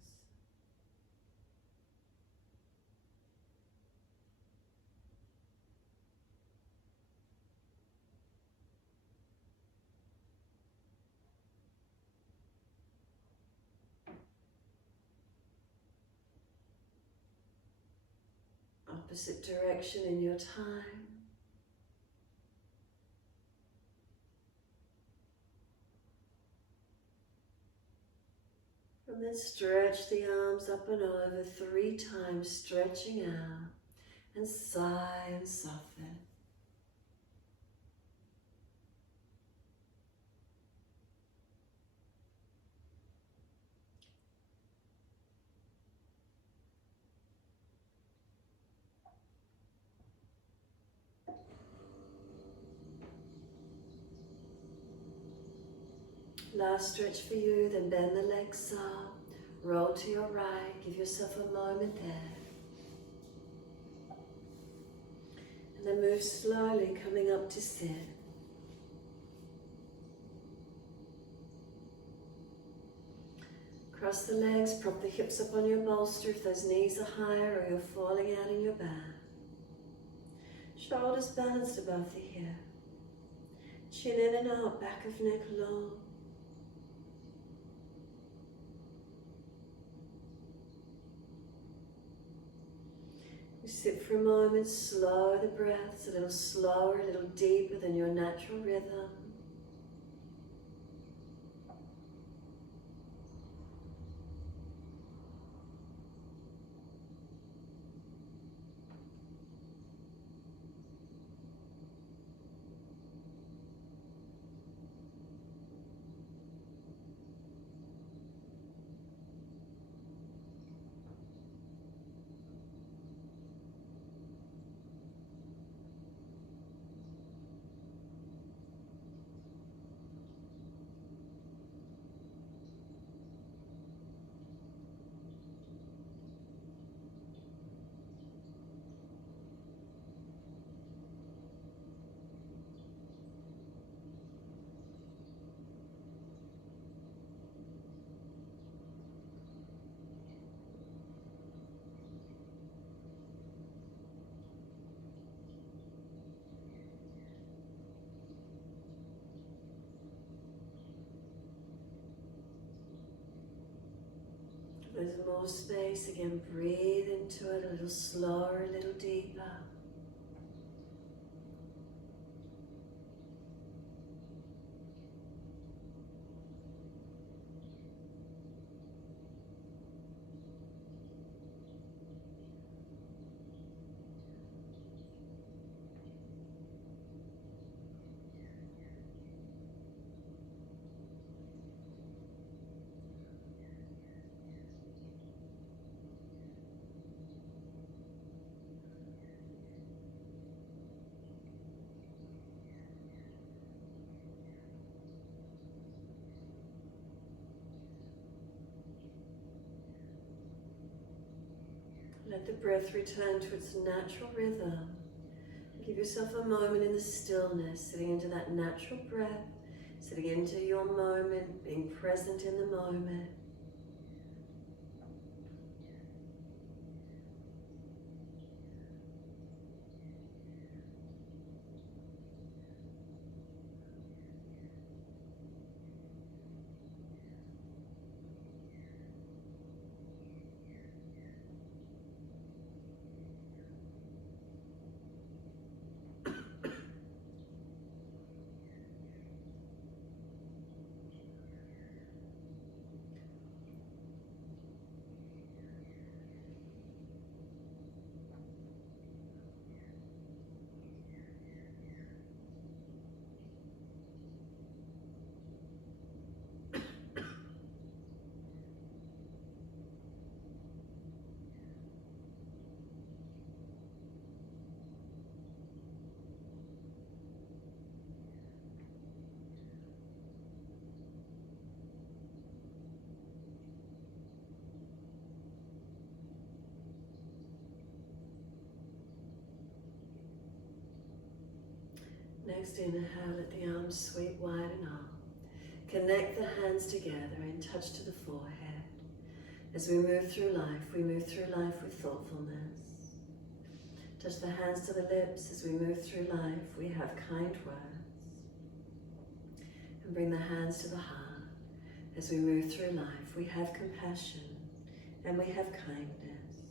Opposite direction in your time. And then stretch the arms up and over 3 times, stretching out, and sigh and soften. Last stretch for you, then bend the legs up, roll to your right, give yourself a moment there. And then move slowly, coming up to sit. Cross the legs, prop the hips up on your bolster if those knees are higher or you're falling out in your back. Shoulders balanced above the hip. Chin in and out, back of neck long. You sit for a moment, slow the breaths, a little slower, a little deeper than your natural rhythm. There's more space, again breathe into it a little slower, a little deeper. Let the breath return to its natural rhythm. Give yourself a moment in the stillness, sitting into that natural breath, sitting into your moment, being present in the moment. Next inhale, let the arms sweep wide and up. Connect the hands together and touch to the forehead. As we move through life with thoughtfulness. Touch the hands to the lips. As we move through life, we have kind words. And bring the hands to the heart. As we move through life, we have compassion and we have kindness.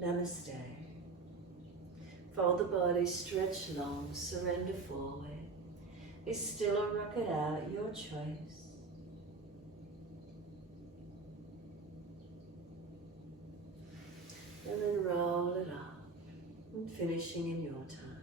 Namaste. Fold the body, stretch long, surrender forward. Be still or rock it out, your choice. And then roll it up, and finishing in your time.